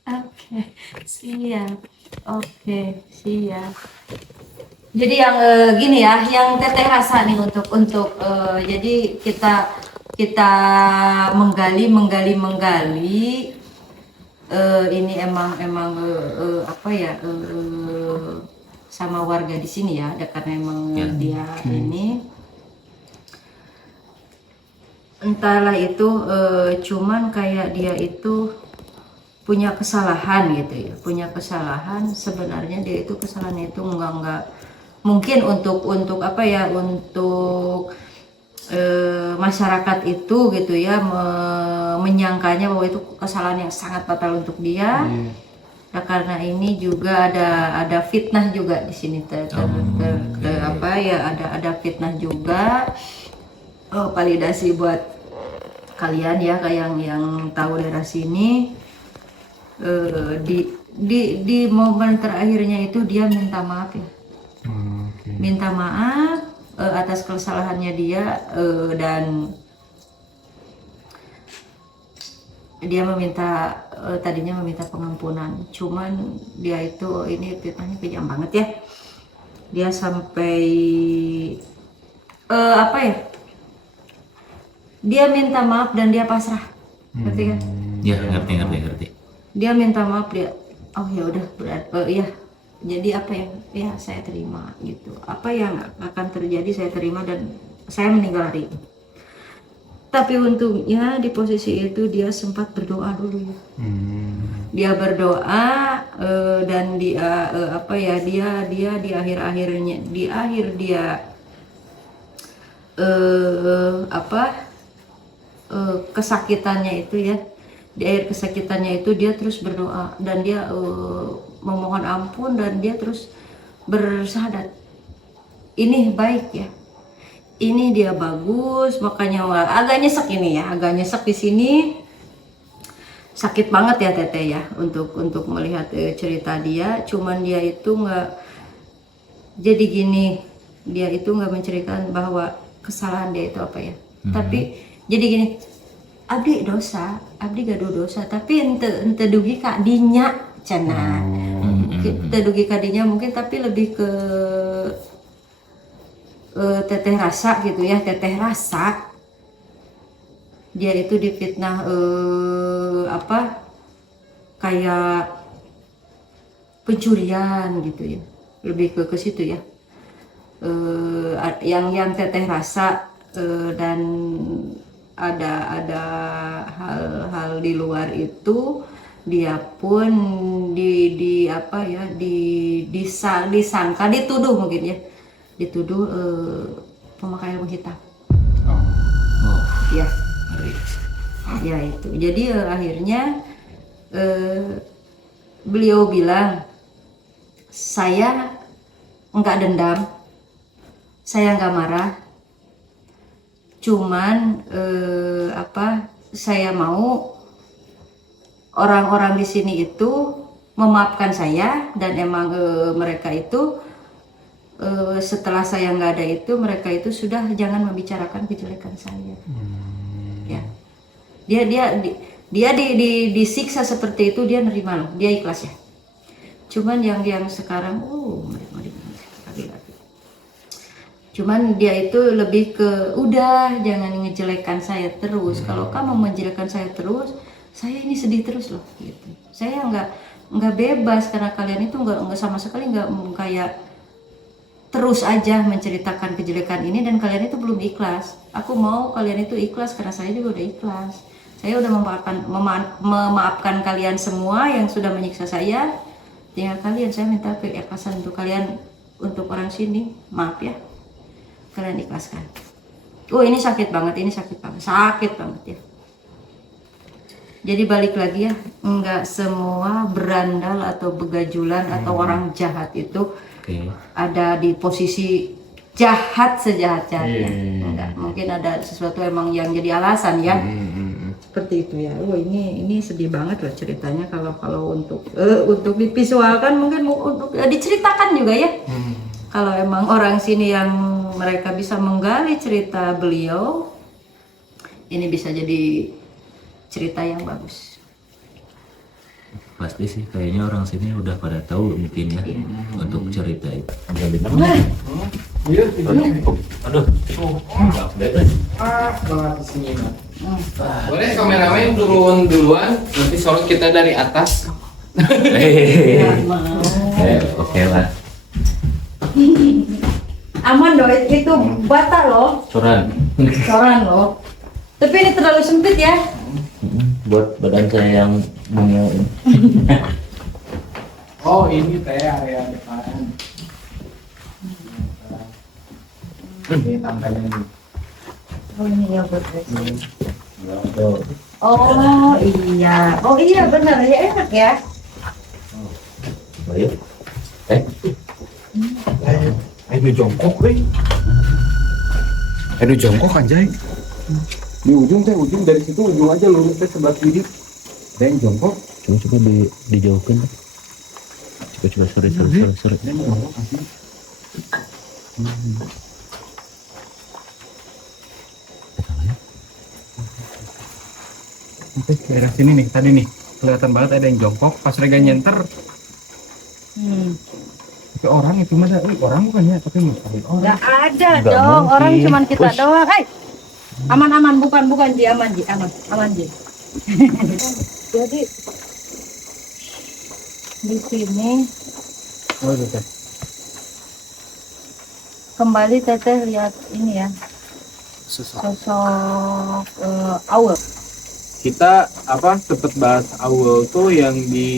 Oke, siap. Oke, siap. Jadi yang gini ya, yang teteh rasa nih untuk jadi kita menggali ini emang apa ya sama warga di sini ya, ada karena emang dia ini entahlah itu cuman kayak dia itu punya kesalahan gitu ya, punya kesalahan. Sebenarnya dia itu kesalahannya itu enggak mungkin untuk apa ya, untuk masyarakat itu gitu ya menyangkanya bahwa itu kesalahan yang sangat fatal untuk dia. Nah, karena ini juga ada fitnah juga di sini apa ya, ada fitnah juga. Validasi buat kalian ya, kayak yang tahu daerah sini. Di momen terakhirnya itu dia minta maaf ya, minta maaf atas kesalahannya dia, dan dia tadinya meminta pengampunan, cuman dia itu ini fitnahnya kejam banget ya. Dia sampai apa ya, dia minta maaf dan dia pasrah, ngerti kan? Ya, ngerti. Dia minta maaf, dia oh ya udah berarti ya, jadi apa yang ya saya terima gitu, apa yang akan terjadi saya terima dan saya meninggal hari ini. Tapi untungnya di posisi itu dia sempat berdoa dulu ya. Dia berdoa dan dia apa ya, dia di akhir dia apa kesakitannya itu ya, di akhir kesakitannya itu dia terus berdoa dan dia memohon ampun dan dia terus bersyahadat, ini baik ya, ini dia bagus. Makanya agak nyesek ini ya, agak nyesek di sini, sakit banget ya teteh ya untuk melihat cerita dia. Cuman dia itu nggak jadi gini, dia itu nggak menceritakan bahwa kesalahan dia itu apa ya, tapi jadi gini, abdi gaduh dosa, tapi ente dugi kak dinya cina, ente dugi kak dinya mungkin, tapi lebih ke teteh rasa gitu ya, teteh rasa dia itu difitnah apa kayak pencurian gitu ya, lebih ke situ ya, yang teteh rasa dan ada hal-hal di luar itu dia pun di apa ya, disangka, dituduh mungkin ya, dituduh pemakaian ilmu hitam. Ya ya itu. Jadi akhirnya beliau bilang, saya nggak dendam, saya nggak marah, cuman apa, saya mau orang-orang di sini itu memaafkan saya, dan emang mereka itu setelah saya nggak ada itu, mereka itu sudah jangan membicarakan kejelekan saya. Ya, dia disiksa seperti itu, dia nerima loh, dia ikhlas ya. Cuman yang sekarang cuman dia itu lebih ke udah jangan ngejelekan saya terus. Kalau kamu menjelekan saya terus, saya ini sedih terus loh gitu. Saya nggak bebas karena kalian itu nggak sama sekali nggak kayak terus aja menceritakan kejelekan ini, dan kalian itu belum ikhlas. Aku mau kalian itu ikhlas karena saya juga udah ikhlas. Saya udah memaafkan kalian semua yang sudah menyiksa saya. Tinggal kalian, saya minta keikhlasan untuk kalian, untuk orang sini, maaf ya, kalian ikhlaskan. Ini sakit banget ya. Jadi balik lagi ya, enggak semua berandal atau begajulan atau orang jahat itu ada di posisi jahat sejahat-jahatnya. Enggak, mungkin ada sesuatu emang yang jadi alasan ya. Seperti itu ya. Ini sedih banget loh ceritanya, kalau untuk divisualkan, mungkin untuk diceritakan juga ya. Kalau emang orang sini yang mereka bisa menggali cerita beliau, ini bisa jadi cerita yang bagus. Pasti sih kayaknya orang sini udah pada tahu mungkin ya untuk cerita itu. Iya, Aduh, maaf deh. banget di sini mah. Boleh kameramen turun duluan, nanti sorot kita dari atas. Oke lah. Aman dong, itu bata loh, Curan. coran loh. Tapi ini terlalu sempit ya. Buat badan saya yang mungil. Oh, ini teh area depan. Ini tanggalnya nih. Oh ini ya buat oh iya benar ya, enak ya. Baik. Ayo jongkok, weh. Ayo jongkok anjay. Di ujung teh, ujung dari situ ujung aja lurus teh sebelah kiri. Dan jongkok. Coba dijauhkan. Coba sorry. Dan jongkok asli. Oke, daerah sini nih tadi nih kelihatan banget ada yang jongkok pas Rega nyenter. Tapi orang itu mah orang bukan ya, tapi mustahil orang. Nggak ada Nggak dong, mungkin. orang cuman kita Push. doang. Aman bukan Ji, aman Ji. Jadi di sini Oh, gitu. kembali Teteh lihat ini ya, sosok Aul. Kita sempet bahas Aul tuh yang di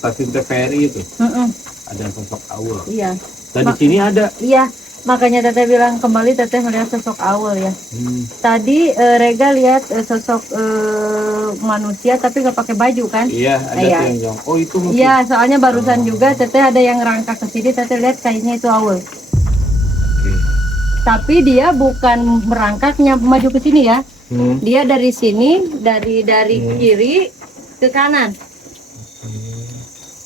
stasiun TVRI itu. Ada sosok Aul. Iya. Dan di sini ada. Iya, makanya Teteh bilang kembali Teteh melihat sosok Aul ya. Tadi Rega lihat sosok manusia tapi nggak pakai baju kan? Iya, ada Iya. tuh yang jongkok. Oh, itu mungkin. Iya, soalnya barusan juga Teteh ada yang ngerangkak ke sini, Teteh lihat kayaknya itu Aul. Oke. Tapi dia bukan merangkaknya maju ke sini ya. Dia dari sini, dari kiri ke kanan.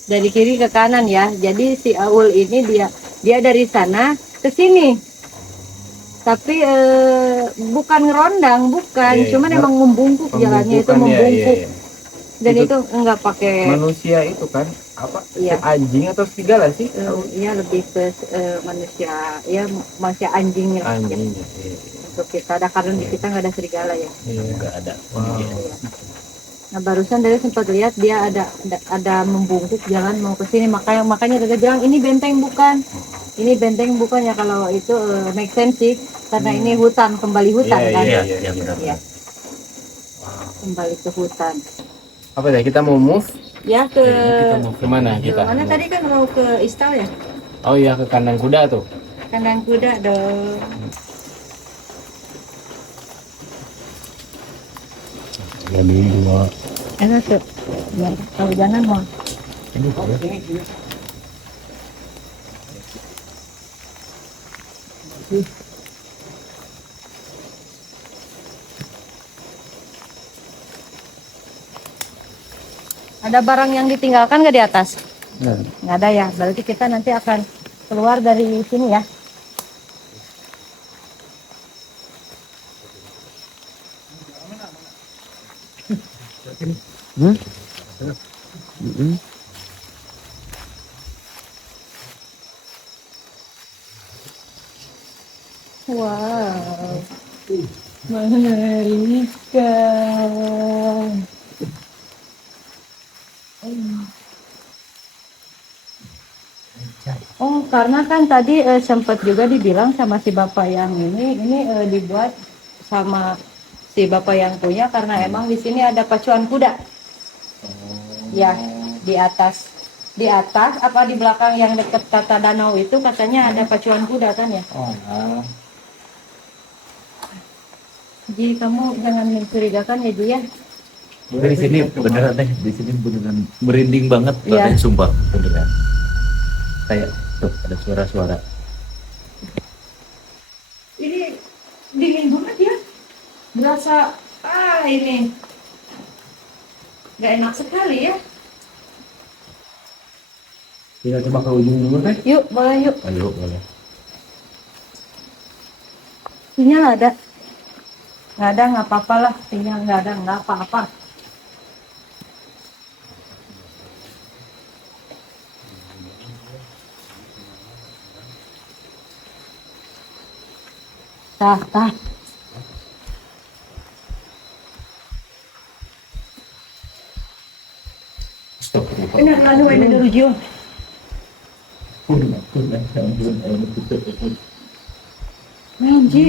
Dari kiri ke kanan ya. Jadi si Aul ini dia dari sana ke sini. Tapi bukan ngerondang, bukan. Iya, Cuman emang membungkuk jalannya itu Pembungkukan, ya, membungkuk. iya, iya. Dan Itu itu enggak pakai Manusia itu kan Iya. anjing atau serigala sih? iya lebih ke manusia, ya manusia anjingnya. Anjing. Untuk kita ada karena di kita nggak ada serigala ya. Iya. Nggak ada. Iya. Nah barusan dari sempat lihat dia ada membungkuk jalan mau ke sini, makanya dia bilang ini benteng bukan. Ini benteng bukan ya, kalau itu make sense sih karena ini hutan, kembali hutan Iya, kan. Iya, benar. Iya. Kembali ke hutan. Apa ya? Kita mau move? Ya ke Kita mau kemana ke kita? mana tadi kan mau ke Istal ya? Oh iya, ke kandang kuda tuh. Kandang kuda dong. Jadi dua. Enak tuh. Ya, kalau jangan mau. Ada barang yang ditinggalkan nggak di atas? Nggak ada ya. Berarti kita nanti akan keluar dari sini ya. Wow, mengerikan. Oh, karena kan tadi sempat juga dibilang sama si bapak yang ini dibuat sama si bapak yang punya karena emang di sini ada pacuan kuda. Ya, di atas apa di belakang yang dekat tata danau itu katanya ada pacuan kuda kan ya. Jadi kamu jangan mencurigakan ya Ji ya. Dari sini beneran deh, di sini beneran merinding banget, Iya. katanya sumpah beneran. Kayak tuh ada suara-suara. Ini dingin banget ya. Berasa ini nggak enak sekali ya. Kita coba ke ujung dulu deh. Yuk, boleh yuk. Ayo, boleh. Sinyal ada. Nggak ada, nggak apa-apa lah. Sinyal nggak ada, nggak apa-apa. Tah, tah. Ini lalu ini dulu Jio. Ji.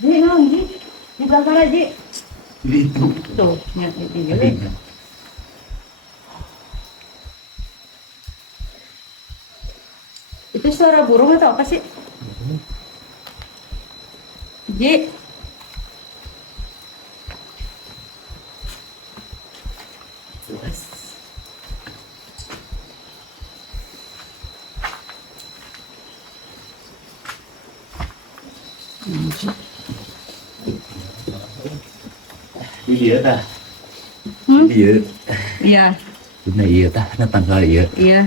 Ji, Ji. Di belakang Ji. Itu. Tuh, ini. Itu suara burung atau apa sih? Ji. Iya tah. Iya. Iya. Nah iya tah, nah tanggal iya. Iya.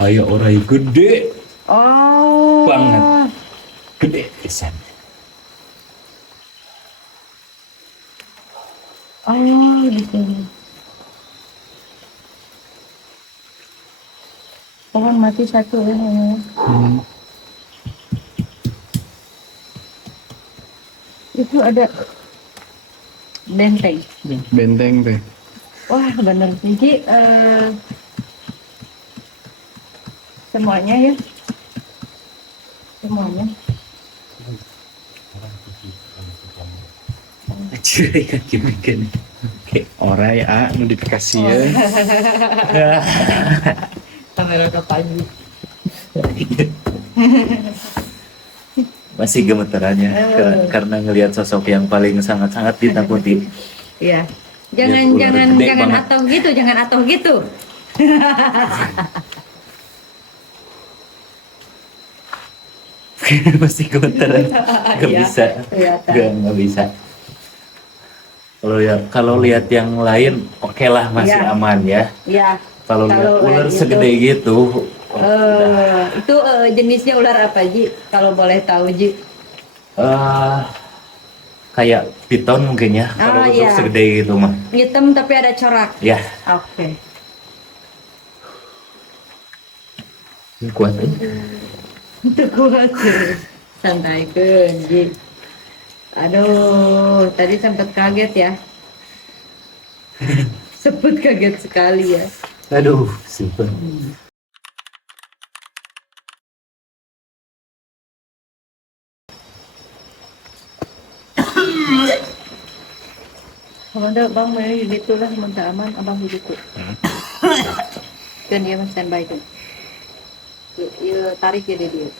Ayo orang gede Oh. banget. Gede pisan. Oh, di sini. Pohon mati satu ya. Itu ada benteng. Benteng teh. Wah, bener sih. Semuanya ya. Semuanya. Ciri kaki bikin. Orai notifikasi ya. Kamera udah pagi. Masih gemeterannya karena ngelihat sosok yang paling sangat-sangat ditakuti. Iya. Dia ular gede banget. Jangan atau gitu. Pasti gemeteran. Gak Iya, bisa. kelihatan. Gak bisa. Kalau lihat yang lain, oke lah masih Iya. aman ya. Iya. Kalau lihat Kalau ular gitu. segede gitu, Itu jenisnya ular apa, Ji? Kalau boleh tahu, Ji. kayak piton mungkin ya. Kalau Ah, untuk iya. segede gitu mah. Hitam tapi ada corak. Ya, Oke. kuat. Itu kuat. Santai ke, Ji. Aduh, tadi sempat kaget ya. Sempat kaget sekali ya. Aduh, simpen. Kalau ada bang main gitu lah, minta aman, abang gitu. Kan dia standby tuh. Tarik jadi dia.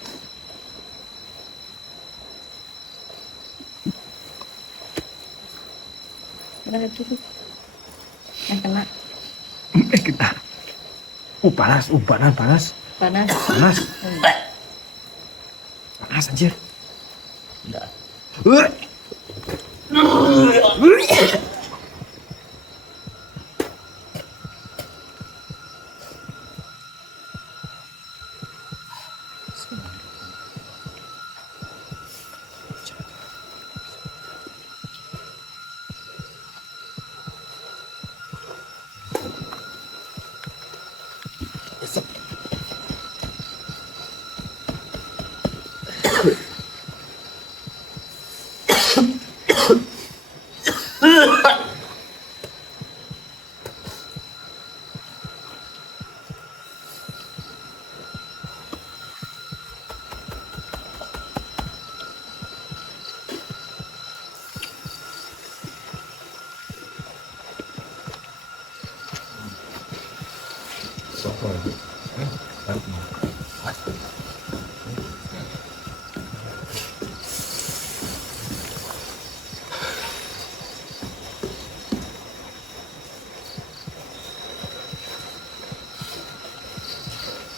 Udah gitu. Yang kena Kita. Panas, panas. panas. Panas. Panas anjir. Udah.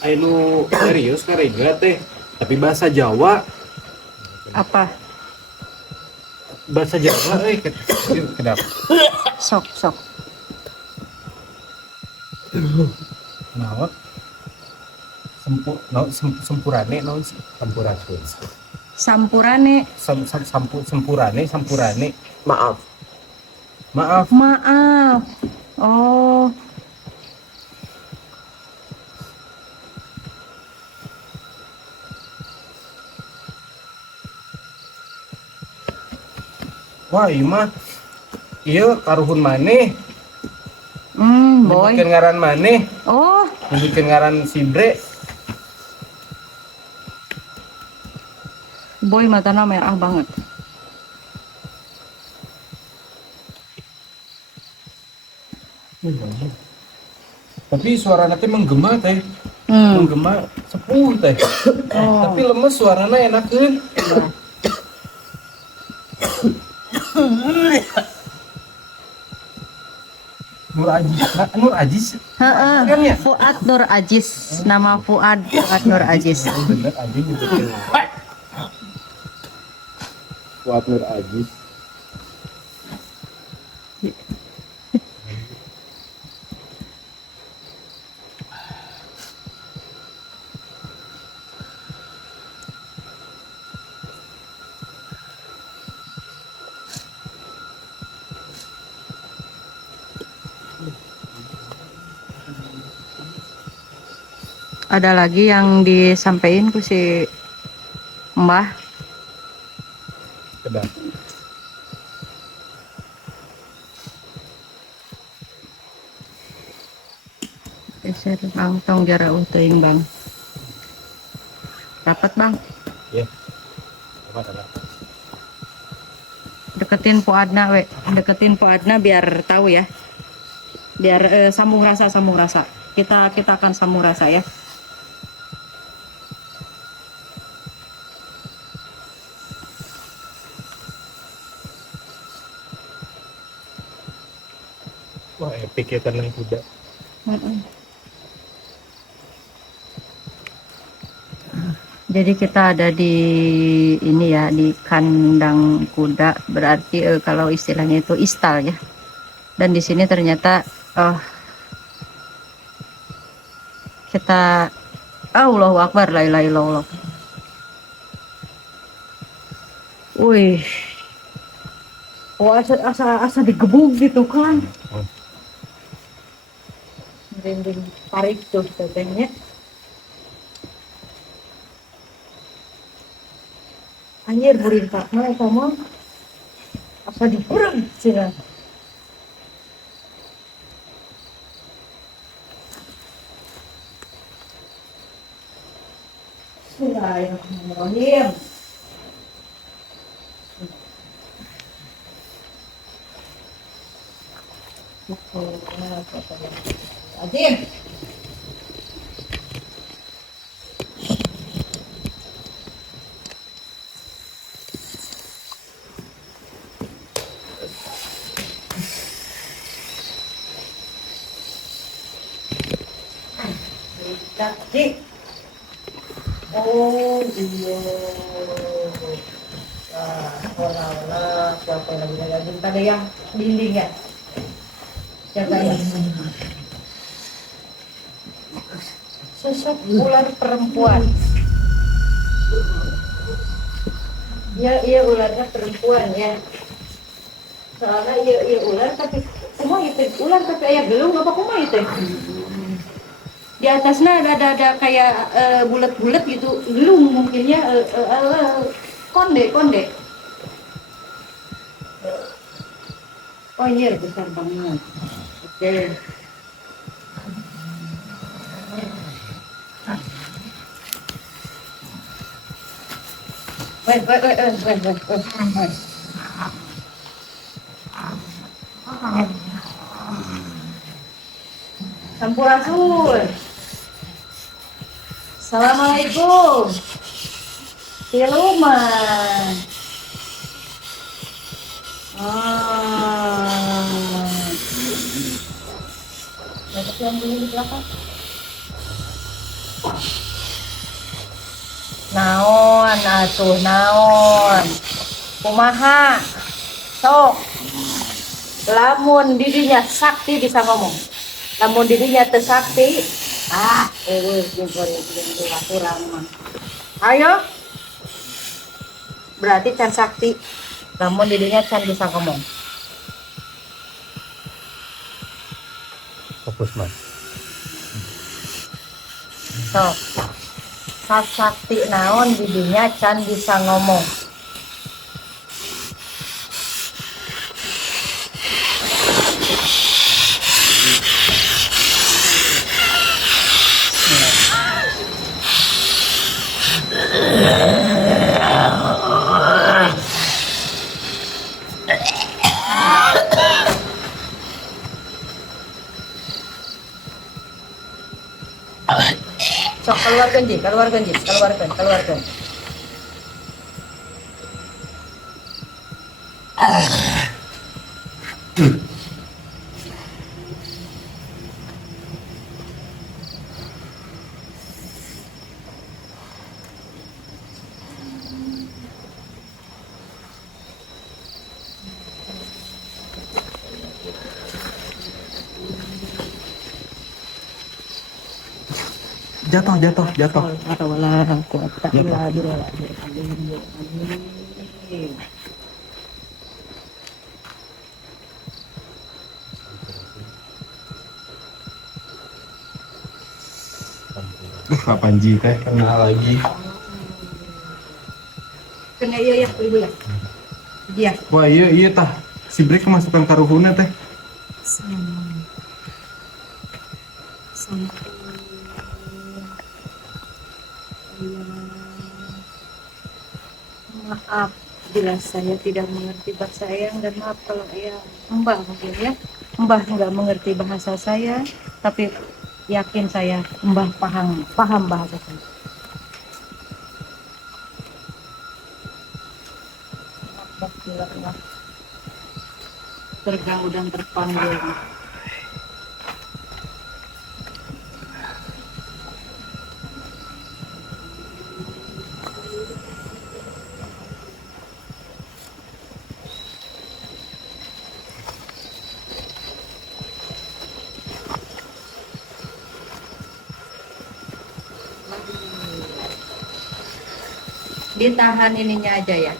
Ayo serius karega teh. Tapi bahasa Jawa, Apa? bahasa Jawa kenapa? Sok. Naon? Sempurane naon sampurasun. Sampurane. Sampurane. Maaf. Maaf. Maaf. Oh. Wah, iya mah. Iya, karuhun maneh. Boy. Nyebutkeun ngaran maneh. Oh, Nyebutkeun ngaran Sibre. Boy matanya merah banget. Tapi suaranya teh menggema teh. Hmm. Menggema sepuh teh. Oh. Tapi lemes suaranya enakeun. Nur Ajis. Nah, Nur Ajis. Heeh. Kan ya? Fuad Nur Ajis. Nama Fuad Nur Ajis. Bener Ajis nyebutin. Fuad Nur Ajis. Ada lagi yang disampaikan ku si Mbah. Kedap. Geser Bang, tong jara teuing Bang. Dapat Bang. Ya. Apa ada? Deketin Fuadna we. Deketin Fuadna biar tahu ya. Biar sambung rasa. Kita akan sambung rasa ya. Wah, epic ya tenang kuda. Jadi kita ada di ini ya, di kandang kuda, berarti kalau istilahnya itu istal ya. Dan di sini ternyata kita Allahu Akbar, la ilaha illallah. Wih. Oh, asa digebuk gitu kan. Merinding tarik tuh tetenya. Anjir burintak mah eta mah. Asa dikurang cenah. Bismillahirrahmanirrahim. Adem. Dik. Oh iya. Wala siapa lagi ada yang dinding ya. Jaga ya. Sosok ular perempuan. Ya, iya ularnya perempuan ya. Soalnya iya ular tapi semua itu ular tapi ayah gelung apa kumaha itu? Di atasnya ada kayak bulat-bulat gitu, gelung mungkinnya konde. Oh iya besar banget. Oke. Wait. Sampurasun. Assalamualaikum. Siluman. Banyak yang beli di belakang. Naon atuh naon. Kumaha? Sok. Lamun dirinya sakti bisa ngomong. Lamun dirinya teu sakti, ayo. Berarti can sakti. Lamun dirinya can bisa ngomong. Fokus, Mas. Sok. Sakti naon dirinya can bisa ngomong. keluarkan Ji, keluarkan Ji, keluarkan, keluarkan. Jatuh, jatuh, jatuh. Pak Panji teh kena lagi. Kena iya ya, ibu ya. Iya. Wah iya iya tah. Si Brek kemasukan karuhuna teh. Maaf bila saya tidak mengerti bahasa Eyang dan maaf kalau Eyang Mbah mungkin ya. Mbah nggak mengerti bahasa saya, tapi yakin saya Mbah paham bahasa saya. Maaf bila Mbah terganggu dan terpanggil. Ditahan ininya aja ya,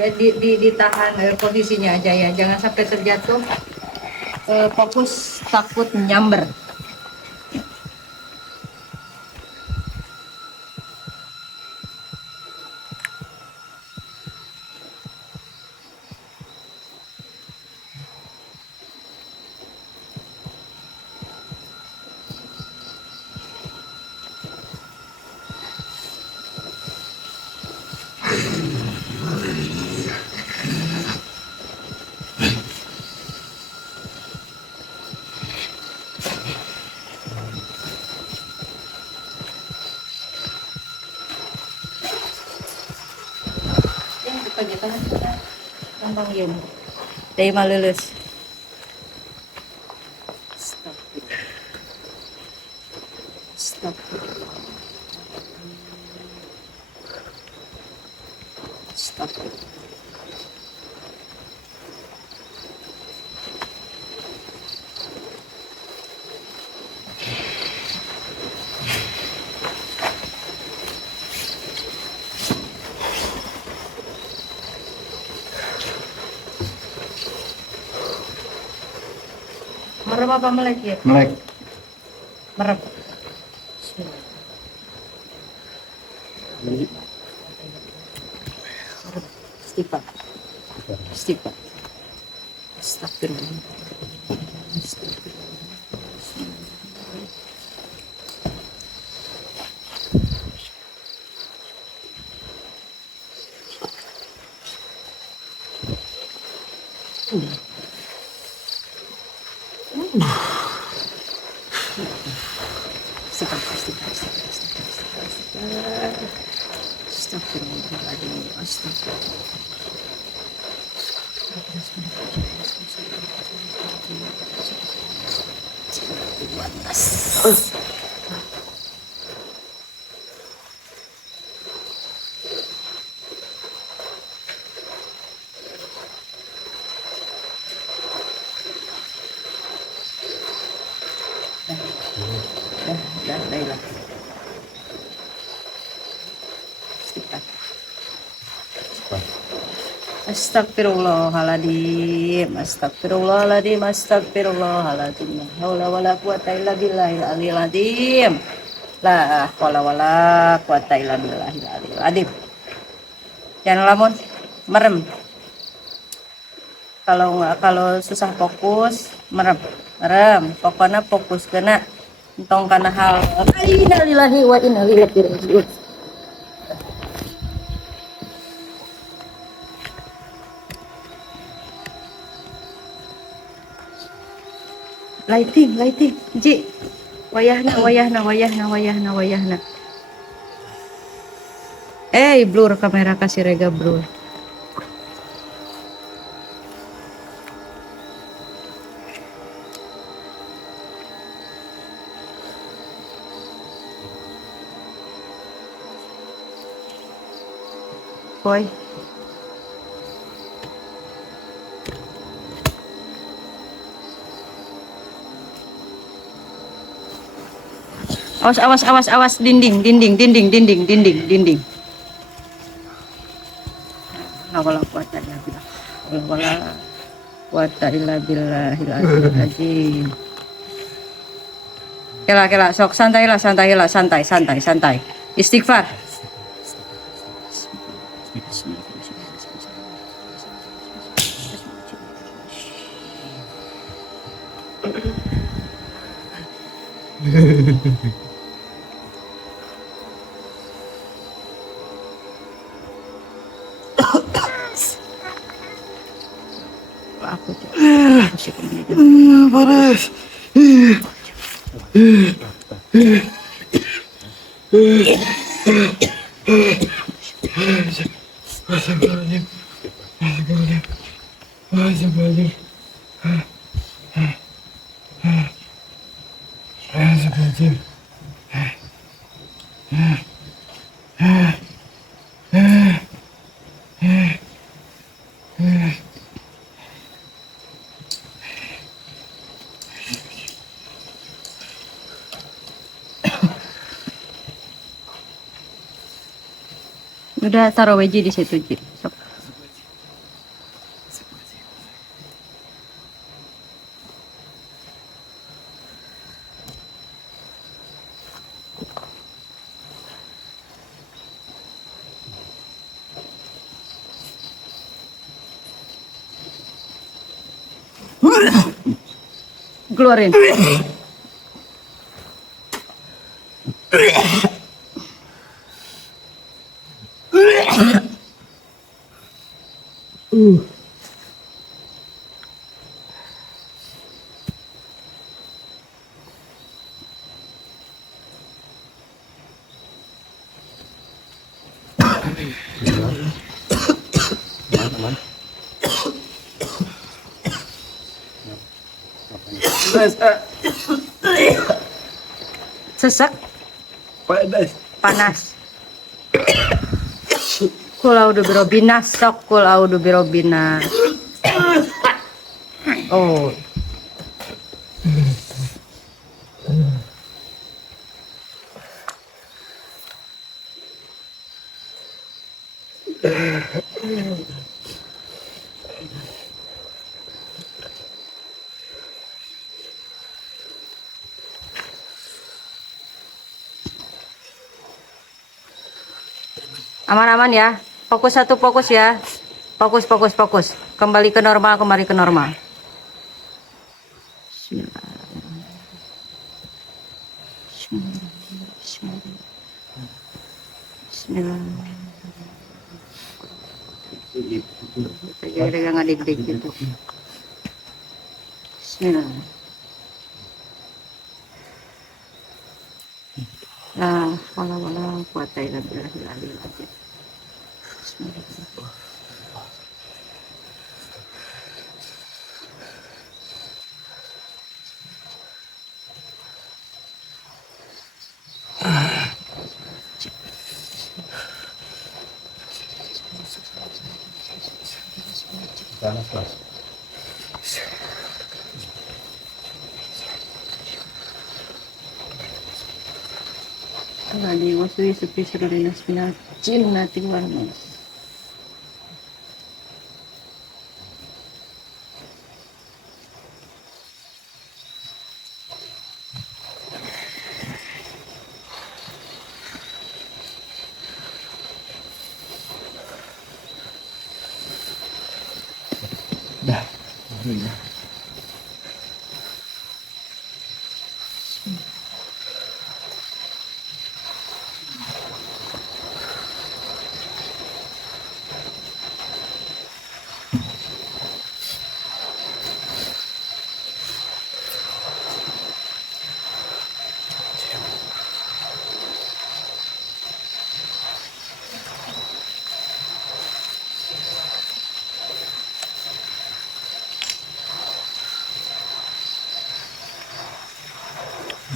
dan ditahan posisinya aja ya, jangan sampai terjatuh. Fokus, takut nyamber. Gampang ya, dari malulus. Stop. Stop. Stop. Merem apa melek ya? Melek. Merem. Istighfar. Istighfar. Astagfirullah. Astagfirullah. Astagfirullahaladzim. Dah. Astagfirullahaladzim, astagfirullahaladzim, astagfirullahaladzim. La haula wala quwata illa billahil aliyil azim. La haula wala quwata illa billahil aliyil azim. Jangan lamun merem. Kalau susah fokus, merem. Pokoknya fokus kena entong kana hal. Inna lillahi wa inna ilaihi raji'un. Lighting, Ji. Wayahna. Blur kamera kasih rega blur. Boy. Awas dinding. Wala quwata illa billahil azim. Kela sok santai. Istighfar. Aku Panas. Udah taruh weji di situ, Ji. Sok. Keluarin. Sesek, panas. Kul a'udzu birabbinas, sok kul a'udzu birabbinas. Oh. Aman-aman ya. Fokus ya. Fokus. Kembali ke normal. Bismillah. Jangan ngadik-dik gitu. Bismillah. La haula wala quwata illa billahil aliyyil azim. Bismillah. Alladzi waswisu fi sudurin nas minal jinnati wal ins.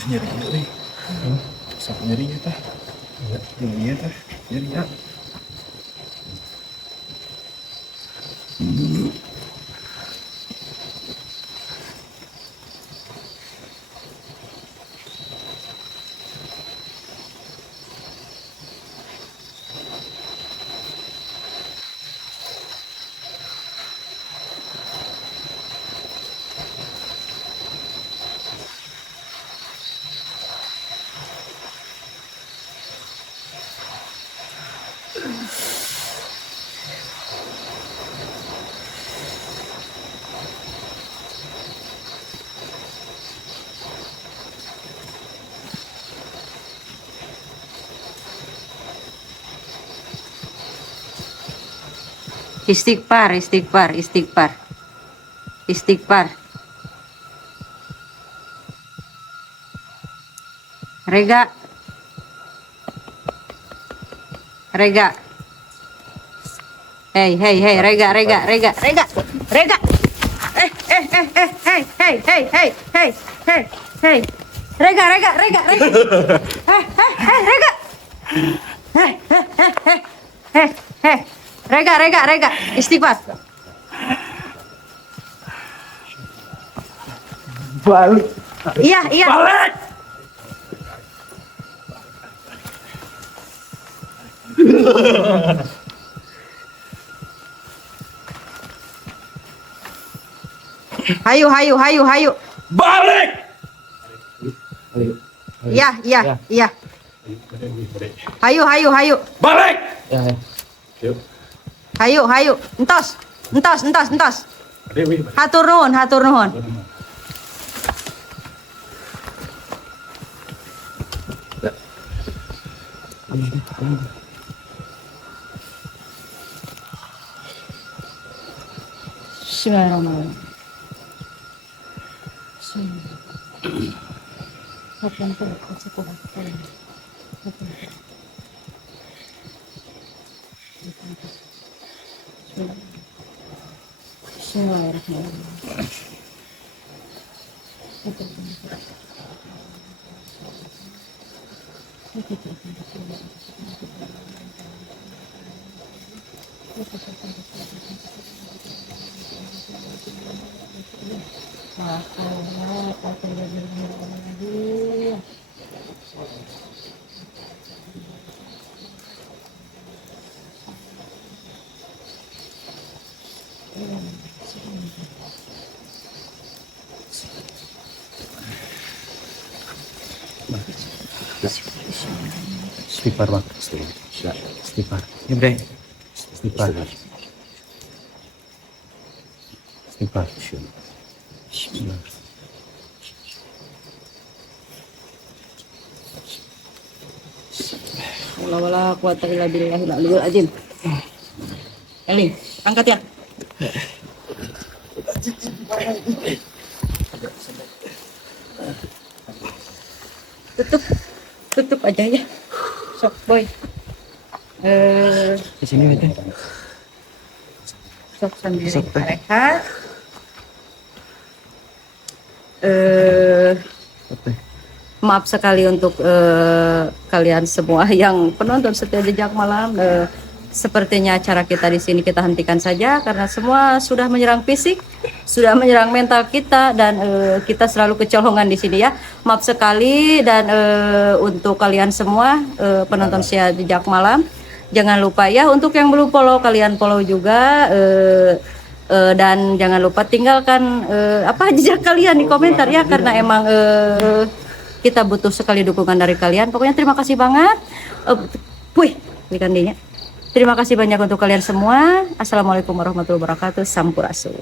Nyeri. Sok nyerinya teh. Nyerinya teh. Nyerinya. Istighfar, istighfar, istighfar. Istighfar. Rega. Rega. Hey, hey, hey, Rega, Rega, Rega, Rega, Rega. Hey, hey, hey, hey, hey, hey, hey, hey, hey, hey. Rega, Rega, Rega, Rega. Hey, hey, hey, Rega. Hey, hey, hey, hey, hey, hey. Rega, Rega, Rega. Istighfar. Balik. Iya, iya. Balik. Hayu, hayu, hayu, hayu. Balik. Iya, iya, iya. Hayu, hayu, hayu. Balik. Hayu, hayu. Entos. Entos, entos, entos. Dewi. Hatur nuhun, hatur nuhun. Bismillahirrahmanirrahim. Bismillahirrahmanirrahim. Istighfar bang. Istighfar. Ini bre. Istighfar. Istighfar. Bismillah. Wala quwata illa billahil aliyil azim. Eli, angkat ya. Tutup. Tutup aja ya. Sok boy. Di sini teh. Sok sendiri Sok, teh. rehat. Teh. Maaf sekali untuk kalian semua yang penonton setia Jejak Malam. Sepertinya acara kita di sini kita hentikan saja karena semua sudah menyerang fisik, sudah menyerang mental kita dan kita selalu kecolongan di sini ya. Maaf sekali dan untuk kalian semua penonton setia Jejak Malam, jangan lupa ya untuk yang belum follow kalian follow juga. Dan jangan lupa tinggalkan apa jejak kalian di komentar ya karena emang kita butuh sekali dukungan dari kalian. Pokoknya terima kasih banget. Terima kasih banyak untuk kalian semua. Assalamualaikum warahmatullahi wabarakatuh. Sampurasun.